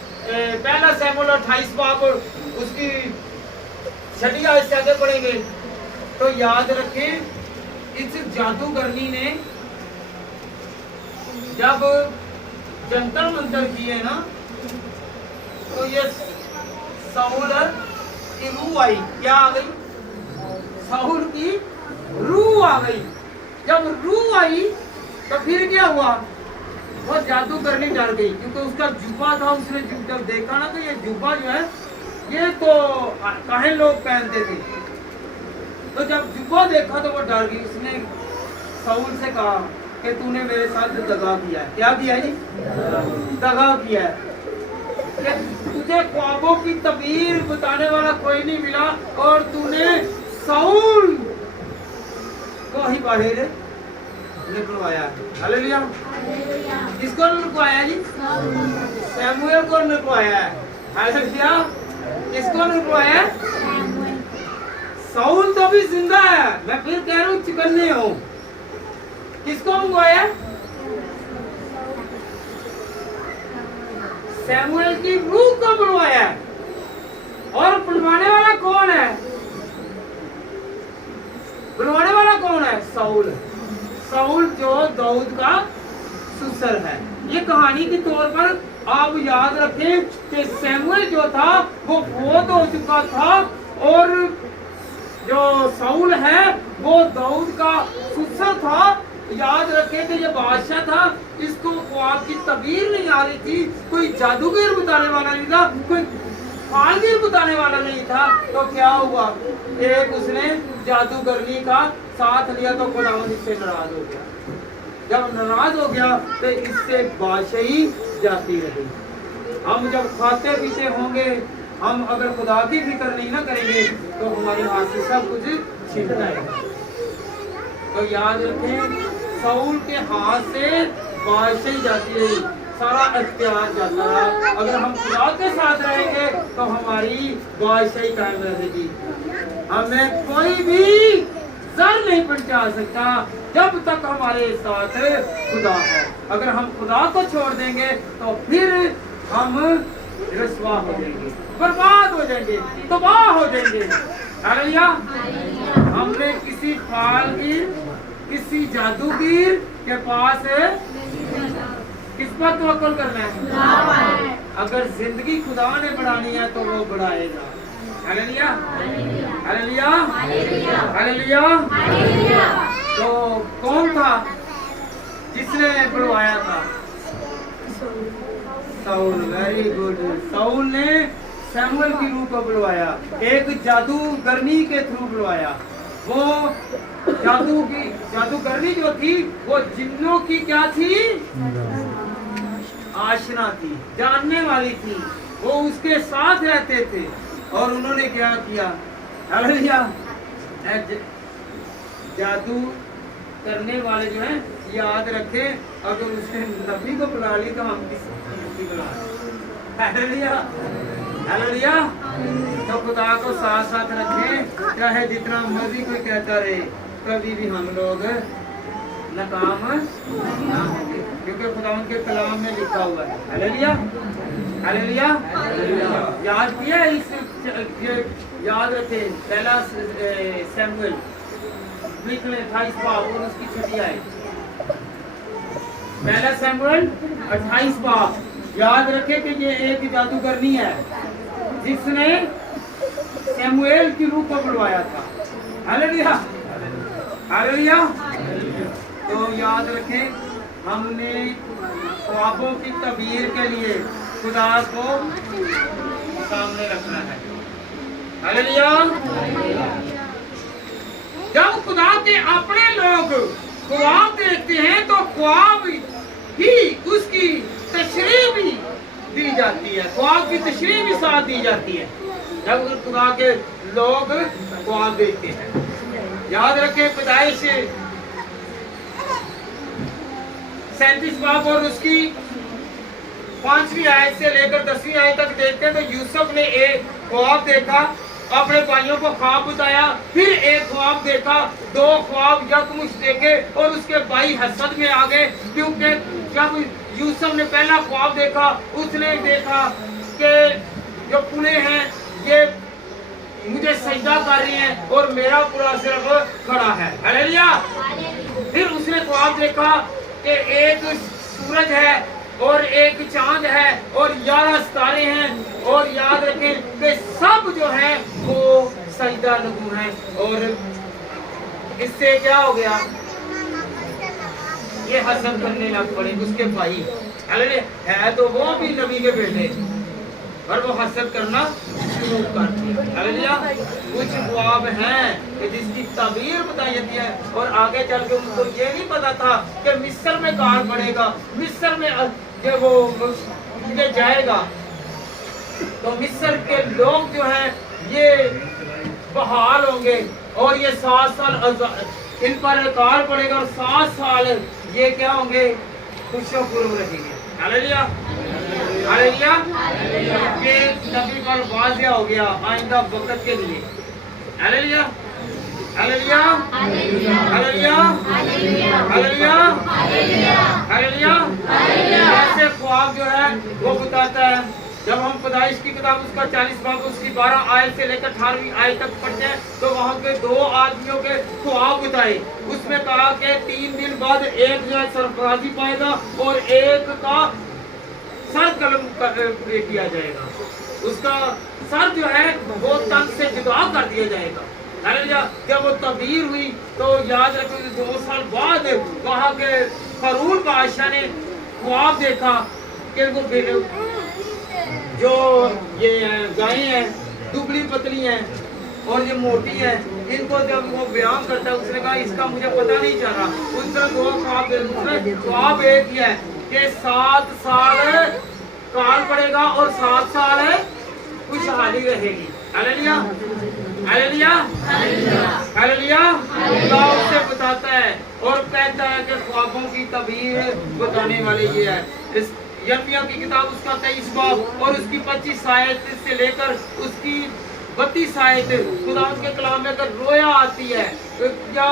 पहला सैमुएल 28 बाब उसकी छठी आयत से आगे पढ़ेंगे तो याद रखें, इस जादूगरनी ने जब जंतर मंतर किए ना, तो ये साउल की रूह आई। क्या आ गई? साउल की रूह आ गई। जब रूह आई तो फिर क्या हुआ? वो जादूगरनी डर गई, क्योंकि उसका जुब्बा था। उसने जब देखा ना, तो ये जुब्बा जो है ये तो काहे लोग पहनते थे। तो जब जुब्बा देखा तो वो डर गई। उसने साउल से कहा कि तूने मेरे साथ दगा किया है। क्या किया जी? दगा किया है। कि तुझे ख्वाबों की तबीर बताने वाला कोई नहीं मिला और तूने साउल को ही बाहर निकलवाया। हालेलुया। किसको निकलवाया जी? शमूएल को निकलवाया है। हालेलुया। किसको निकलवाया? साउल तो भी जिंदा है, मैं फिर कह रहा हूँ चिकन्ने हो। किसको मंगवाया? शमूएल की रूह को बुलवाया। और बुलवाने वाला कौन है? बुलवाने वाला कौन है? साउल। साउल जो दाऊद का सुसर है। ये कहानी के तौर पर आप याद रखें कि शमूएल जो था वो बहुत हो चुका था और जो साउल है वो दाऊद का सुसर था। याद रखें कि ये बादशाह था, इसको ख्वाब की तबीर नहीं आ रही थी, कोई जादूगर बताने वाला नहीं था, कोई फालगीर बताने वाला नहीं था। तो क्या हुआ? एक उसने जादूगरनी का साथ लिया तो खुदावंद इससे नाराज हो गया। जब नाराज हो गया तो इससे बादशाही जाती रही। हम जब खाते पीते होंगे, हम अगर खुदा की फिक्र नहीं ना करेंगे तो हमारे हाथ से सब कुछ छिन जाएगा। तो याद रखें, साउल के हाथ से बादशाही जाती रही, सारा अख्तियार जाता रहा। अगर हम खुदा के साथ रहेंगे तो हमारी बादशाही कायम रहेगी। हमें कोई भी सर नहीं पहुंचा सकता जब तक हमारे साथ खुदा है। अगर हम खुदा को छोड़ देंगे तो फिर हम रसवा हो जाएंगे, बर्बाद हो जाएंगे, तबाह हो जाएंगे। हालेलुया। हमने किसी फालगीर, किसी जादूगर के पास किस पर तवक्कुल करना है? अगर जिंदगी खुदा ने बढ़ानी है तो वो बढ़ाएगा। हालेलुया। हालेलुया। हालेलुया। तो कौन था जिसने बुलवाया था? साउल। Very good. साउल ने शमूएल की रूह को बुलवाया, एक जादूगरनी के थ्रू बुलवाया। वो जादूगरनी जो थी वो जिन्नों की क्या थी? आशना थी, जानने वाली थी। वो उसके साथ रहते थे और उन्होंने क्या किया? हालेलुया। जादू करने वाले जो हैं, याद रखें, अगर उसने नबी को बुला ली तो हम किसी बुला। हालेलुया। हालेलुया। तो खुदा को साथ साथ रखें, चाहे जितना मर्जी कोई कहता रहे, कभी भी हम लोग नाकाम ना होंगे, क्योंकि खुदा के कलाम में लिखा हुआ है। हालेलुया। हालेलुया। याद किया याद रखें, पहला शमूएल लिख लें 28 बाब और उसकी 6 आयत। पहला शमूएल 28 बाब। याद रखें कि ये एक जादूगरनी है जिसने शमूएल की रूह को बुलवाया था। हालेलुया। हालेलुया। तो याद रखें, हमने ख्वाबों की तबीर के लिए खुदा को सामने रखना है। हालेलुया। जब खुदा के अपने लोग ख्वाब देखते हैं तो ख्वाब ही उसकी तशरीह भी दी जाती है, ख्वाब की तशरीह भी साथ दी जाती है जब खुदा के लोग ख्वाब देखते हैं। याद रखें, पैदाइश 37 बाब और उसकी 5वीं आयत से लेकर 10वीं आयत तक देखते हैं तो यूसुफ ने एक ख्वाब देखा, अपने भाइयों को ख्वाब बताया, फिर एक ख्वाब देखा, 2 ख्वाब यकमुश्त देखे और उसके भाई हसद में आ गए, क्योंकि जब यूसुफ ने पहला ख्वाब देखा, उसने देखा कि जो पुले हैं ये मुझे सजदा कर रही हैं और मेरा पूरा सिर्फ खड़ा है। हालेलुया। फिर उसने ख्वाब देखा कि एक सूरज है और एक चांद है और 11 सितारे हैं और याद रखें कि सब जो है वो सजदा लगू हैं। और इससे क्या हो गया, ये हसद करने लग पड़े उसके भाई। हालेलुया। है तो वो भी नबी के बेटे और वो हसद करना शुरू कर दिया। हालेलुया। कुछ ख्वाब हैं कि जिसकी ताबीर बताई जाती है और आगे चल के उनको ये नहीं पता था कि मिस्र में काल पड़ेगा, मिस्र में कि वो ये जाएगा तो मिस्र के लोग जो हैं ये बहाल होंगे और ये 7 साल इन पर काल पड़ेगा और 7 साल ये क्या होंगे, खुशपूर्व रहेंगे। हालेलुया। हालेलुया। ये नबी पर वाज़िया हो गया आइंदा वक्त के लिए। Hallelujah. Hallelujah. Hallelujah. Hallelujah. Hallelujah. ऐसे ख्वाब जो है वो बताता है। जब हम पैदाइश की किताब उसका 40 बाब उसकी 12 आयत से लेकर 18वीं आयत तक पढ़ते हैं तो वहाँ के 2 आदमियों के ख्वाब बताए। उसमें कहा कि 3 दिन बाद एक जो है सरफराजी पाएगा और एक का सर कलम किया जाएगा, उसका सर जो है वो तन से जुदा कर दिया जाएगा। हालेलुया। जब वो तबीर हुई तो याद रखो 2 साल बाद वहाँ के फरूल बादशाह ने ख्वाब देखा कि वो जो ये गायें हैं दुबली पतली हैं और ये मोटी है, इनको जब वो बयान करता है उसने कहा इसका मुझे पता नहीं चल रहा। उसने 2 ख्वाब दूसरे ख्वाब एक ही है कि 7 साल काल पड़ेगा और 7 साल खुशहाली रहेगी। हालेलुया। हालेलुया। हालेलुया। खुदा उसे बताता है और कहता है कि ख्वाबों की तबीर बताने वाले ये है। इस यर्मिया की किताब उसका 23 बाब और उसकी 25 आयत से लेकर उसकी 32 आयत खुदावंद के कलाम में अगर रोया आती है या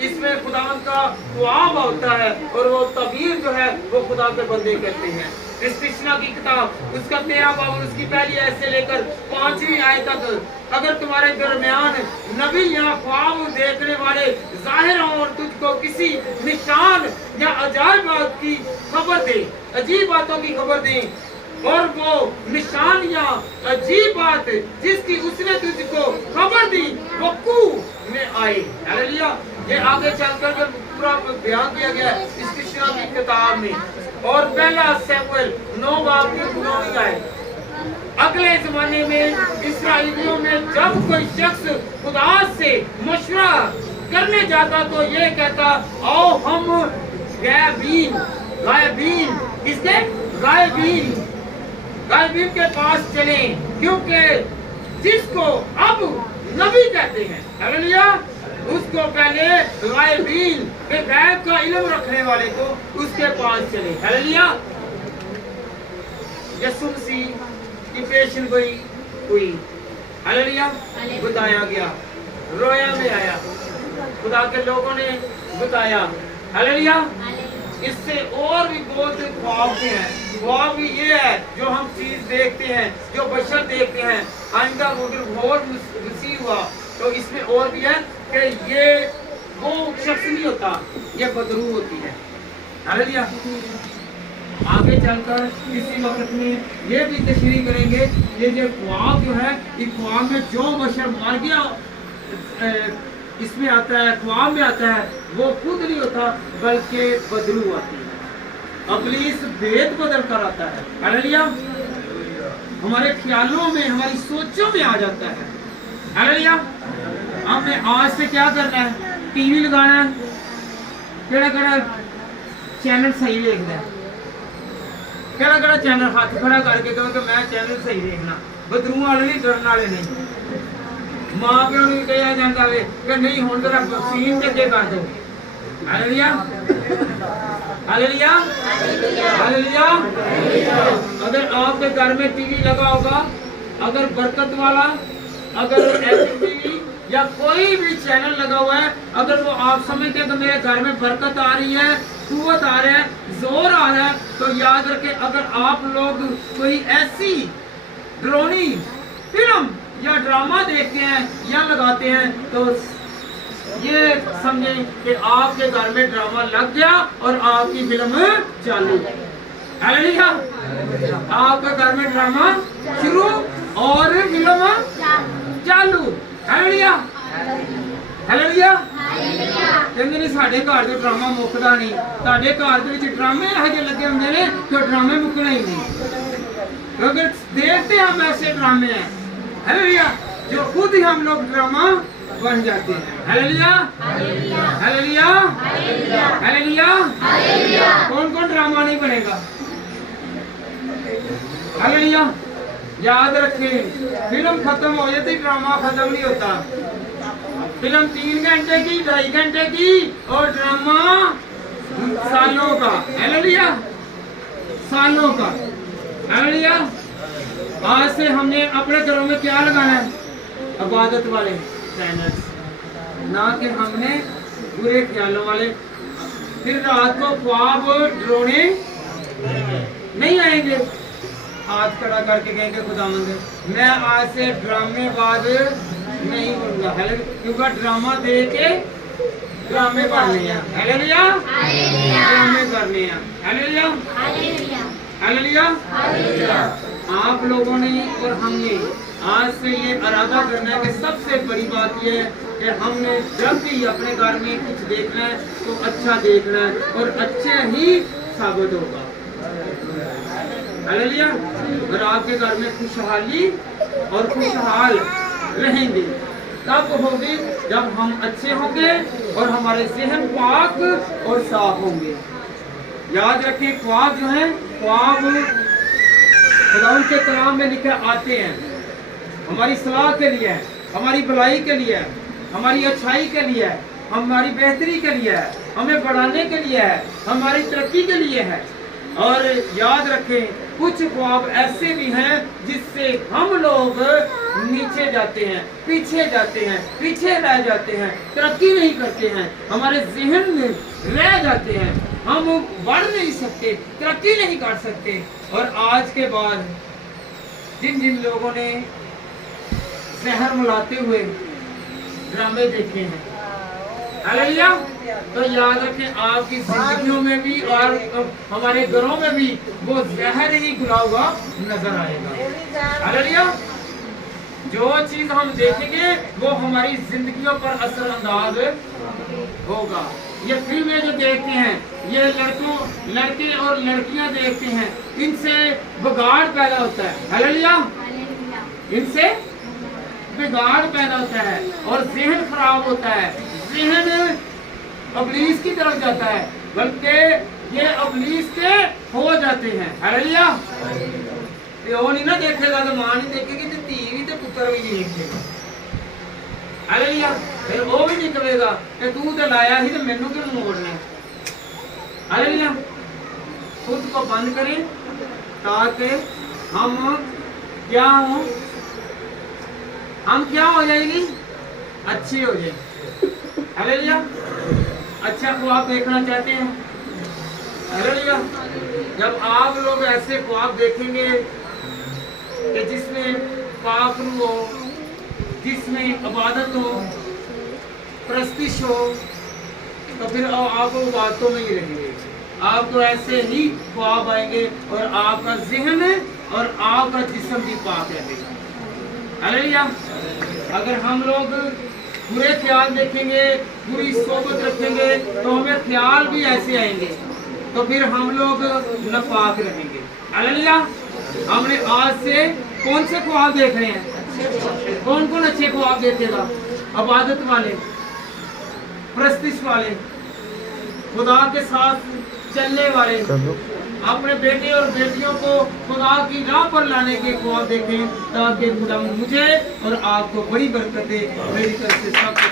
इसमें खुदावंद का ख्वाब होता है और वो तबीर जो है वो खुदा के बंदे कहते हैं। कृष्णा की किताब उसका 13 बाब और उसकी पहली आयत से लेकर 5वीं आयत तक अगर तुम्हारे दरमियान नबी या ख्वाब देखने वाले जाहिर हों और तुझको किसी निशान या अजायब बात की खबर दे, अजीब बातों की खबर दें और वो निशान या अजीब बात जिसकी उसने तुझको खबर दी वकू में आए। हालेलुया। ये आगे चलकर जब पूरा बयान किया गया है इस कृष्णा की किताब में और पहला सैमुएल 9 बाब की 9वीं आयत। अगले जमाने में इस्राएलियों में जब कोई शख्स खुदा से मशवरा करने जाता तो ये कहता आओ हम गायबीन किसके गायबीन के पास चलें क्योंकि जिसको अब नबी कहते हैं। हालेलुया। उसको पहले गायबीन के गैब का इल्म रखने वाले को उसके पास चले। हालेलुया। यीशु मसीह की पेशन गोई हुई। हालेलुया। बताया गया, रोया में आया, खुदा के लोगों ने बताया। हालेलुया। इससे और भी बहुत ख्वाब भी हैं। ख्वाब भी ये है जो हम चीज देखते हैं, जो बशर देखते हैं। आइंदा अगर और वसी हुआ तो इसमें और भी है कि ये वो शख्स नहीं होता, ये बदरू होती है। हालेलुया। आगे चलकर इसी वक्त में ये भी तशरीह करेंगे ये जो ख्वाब जो है इस ख्वाब में जो बशर मर गया इसमें आता है, ख्वाब में आता है, वो खुद नहीं होता बल्कि बदरू आती है। इब्लीस भेद बदल कर आता है। हालेलुया। हमारे ख्यालों में, हमारी सोचों में आ जाता है। हालेलुया। हमने आज से क्या करना है, टीवी लगाना है, केड़ा चैनल सही देखना है, केड़ा चैनल हाथ खड़ा करके कहो कि मैं चैनल सही देखना। बदरू वाले नहीं, डरन वाले नहीं। मां प्यो ने कहा जाता है कि नहीं हुण जरा सीन चंगे कर दो। हालेलुया। हालेलुया। हालेलुया। अगर आपके घर में टीवी लगा होगा, अगर बरकत वाला, अगर टीवी या कोई भी चैनल लगा हुआ है, अगर वो आप समझते हैं कि मेरे घर में बरकत आ रही है, कुव्वत आ रहा है, जोर आ रहा है, तो याद रखें अगर आप लोग कोई ऐसी डरावनी फिल्म या ड्रामा देखते हैं या लगाते हैं तो ये समझें कि आपके घर में ड्रामा लग गया और आपकी फिल्म चालू। हालेलुया। आपका घर में ड्रामा शुरू और फिल्म चालू। हालेलुया। हालेलुया। ਕਹਿੰਦੇ ਨੇ ਸਾਡੇ ਘਰ ਦੇ ਡਰਾਮਾ ਮੁੱਕਦਾ ਨਹੀਂ। ਤੁਹਾਡੇ ਘਰ ਦੇ ਵਿੱਚ ਡਰਾਮੇ ਇਹੋ ਜਿਹੇ ਲੱਗੇ ਹੁੰਦੇ ਨੇ ਕਿ ਡਰਾਮੇ ਮੁੱਕਣਾ ਹੀ नहीं। क्योंकि देखते हम ऐसे ड्रामे हैं, हालेलुया, जो खुद ही हम लोग ड्रामा बन जाते हैं। हालेलुया। हालेलुया। हालेलुया। कौन कौन ड्रामा नहीं बनेगा? हालेलुया। याद रखें, फिल्म खत्म हो जाती, ड्रामा खत्म नहीं होता। फिल्म 3 घंटे की, 2.5 घंटे की और ड्रामा सालों का। हालेलुया। सालों का। हालेलुया। आज से हमने अपने घरों में क्या लगाना है? इबादत वाले चैनल्स, ना कि हमने बुरे ख्यालों वाले। फिर रात को ख्वाब डराने नहीं आएंगे। हाथ खड़ा करके कहेंगे खुदावंद मैं आज से ड्रामेबाज नहीं बनूंगा। क्योंकि ड्रामा दे के ड्रामे करने हैं। हालेलुया। ड्रामे करने हैं। हालेलुया। हालेलुया। आप लोगों ने और हमने आज से ये इरादा करना है कि सबसे बड़ी बात ये है कि हमने जब भी अपने घर में कुछ देखना है तो अच्छा देखना है और अच्छे ही साबित होगा। हालेलुया। और आपके घर में खुशहाली और खुशहाल रहेंगे तब होगी जब हम अच्छे होंगे और हमारे ज़हन पाक और साफ होंगे। याद रखें, ख्वाब जो है, ख्वाब खुदा के कलाम में लिखे आते हैं, हमारी सलाह के लिए है, हमारी भलाई के लिए है, हमारी अच्छाई के लिए है, हमारी बेहतरी के लिए है, हमें बढ़ाने के लिए है, हमारी तरक्की के लिए है। और याद रखें, कुछ ख्वाब ऐसे भी हैं जिससे हम लोग नीचे जाते हैं, पीछे जाते हैं, पीछे रह जाते हैं, तरक्की नहीं करते हैं, हमारे ज़हन में रह जाते हैं, हम बढ़ नहीं सकते, तरक्की नहीं कर सकते। और आज के बाद जिन जिन लोगों ने जहर मिलाते हुए ड्रामे देखे हैं, हालेलुया, तो याद रखें आपकी जिंदगियों में भी और हमारे घरों में भी वो जहर ही घुला हुआ नजर आएगा। हालेलुया। जो चीज हम देखेंगे वो हमारी जिंदगियों पर असरअंदाज होगा। ये फिल्में जो देखते हैं, ये लड़के और लड़कियां देखते हैं, इनसे बिगाड़ पैदा होता है। हालेलुया। इनसे बिगाड़ पैदा होता है और ज़हन खराब होता है, ज़हन अबलीस की तरफ जाता है, बल्कि ये अबलीस के हो जाते हैं। हालेलुया। प्यो नहीं ना देखेगा तो मां नहीं देखेगी, तो धी भी तो पुत्र भी नहीं देखेगा। हालेलुया। फिर वो भी नहीं कहेगा कि तू तो लाया ही तो मैनू क्यों मोड़ना है। हालेलुया। खुद को बंद करें ताकि हम क्या हो, हम क्या हो जाएंगे, अच्छे हो जाए। हालेलुया। अच्छा ख्वाब देखना चाहते हैं? हालेलुया। जब आप लोग ऐसे ख्वाब देखेंगे कि जिसमें पाक रूह हो, जिसमें इबादत हो, प्रस्तिश हो, तो फिर आप बातों में ही रहेंगे। आपको ऐसे ही ख्वाब आएंगे और आपका ज़हन और आपका जिस्म भी पाक रहेगा। हालेलुया। अगर हम लोग बुरे ख्याल देखेंगे, बुरी सोबत रखेंगे, तो हमें ख्याल भी ऐसे आएंगे, तो फिर हम लोग नापाक रहेंगे। हालेलुया। हमने आज से कौन से ख्वाब देख रहे हैं? कौन कौन अच्छे ख्वाब देखेगा? इबादत वाले, प्रस्तिश वाले, खुदा के साथ चलने वाले, अपने बेटे और बेटियों को खुदा की राह पर लाने के ख्वाब देखें, ताकि खुदा मुझे और आपको बड़ी बरकत दे। मेरी तरफ से सबको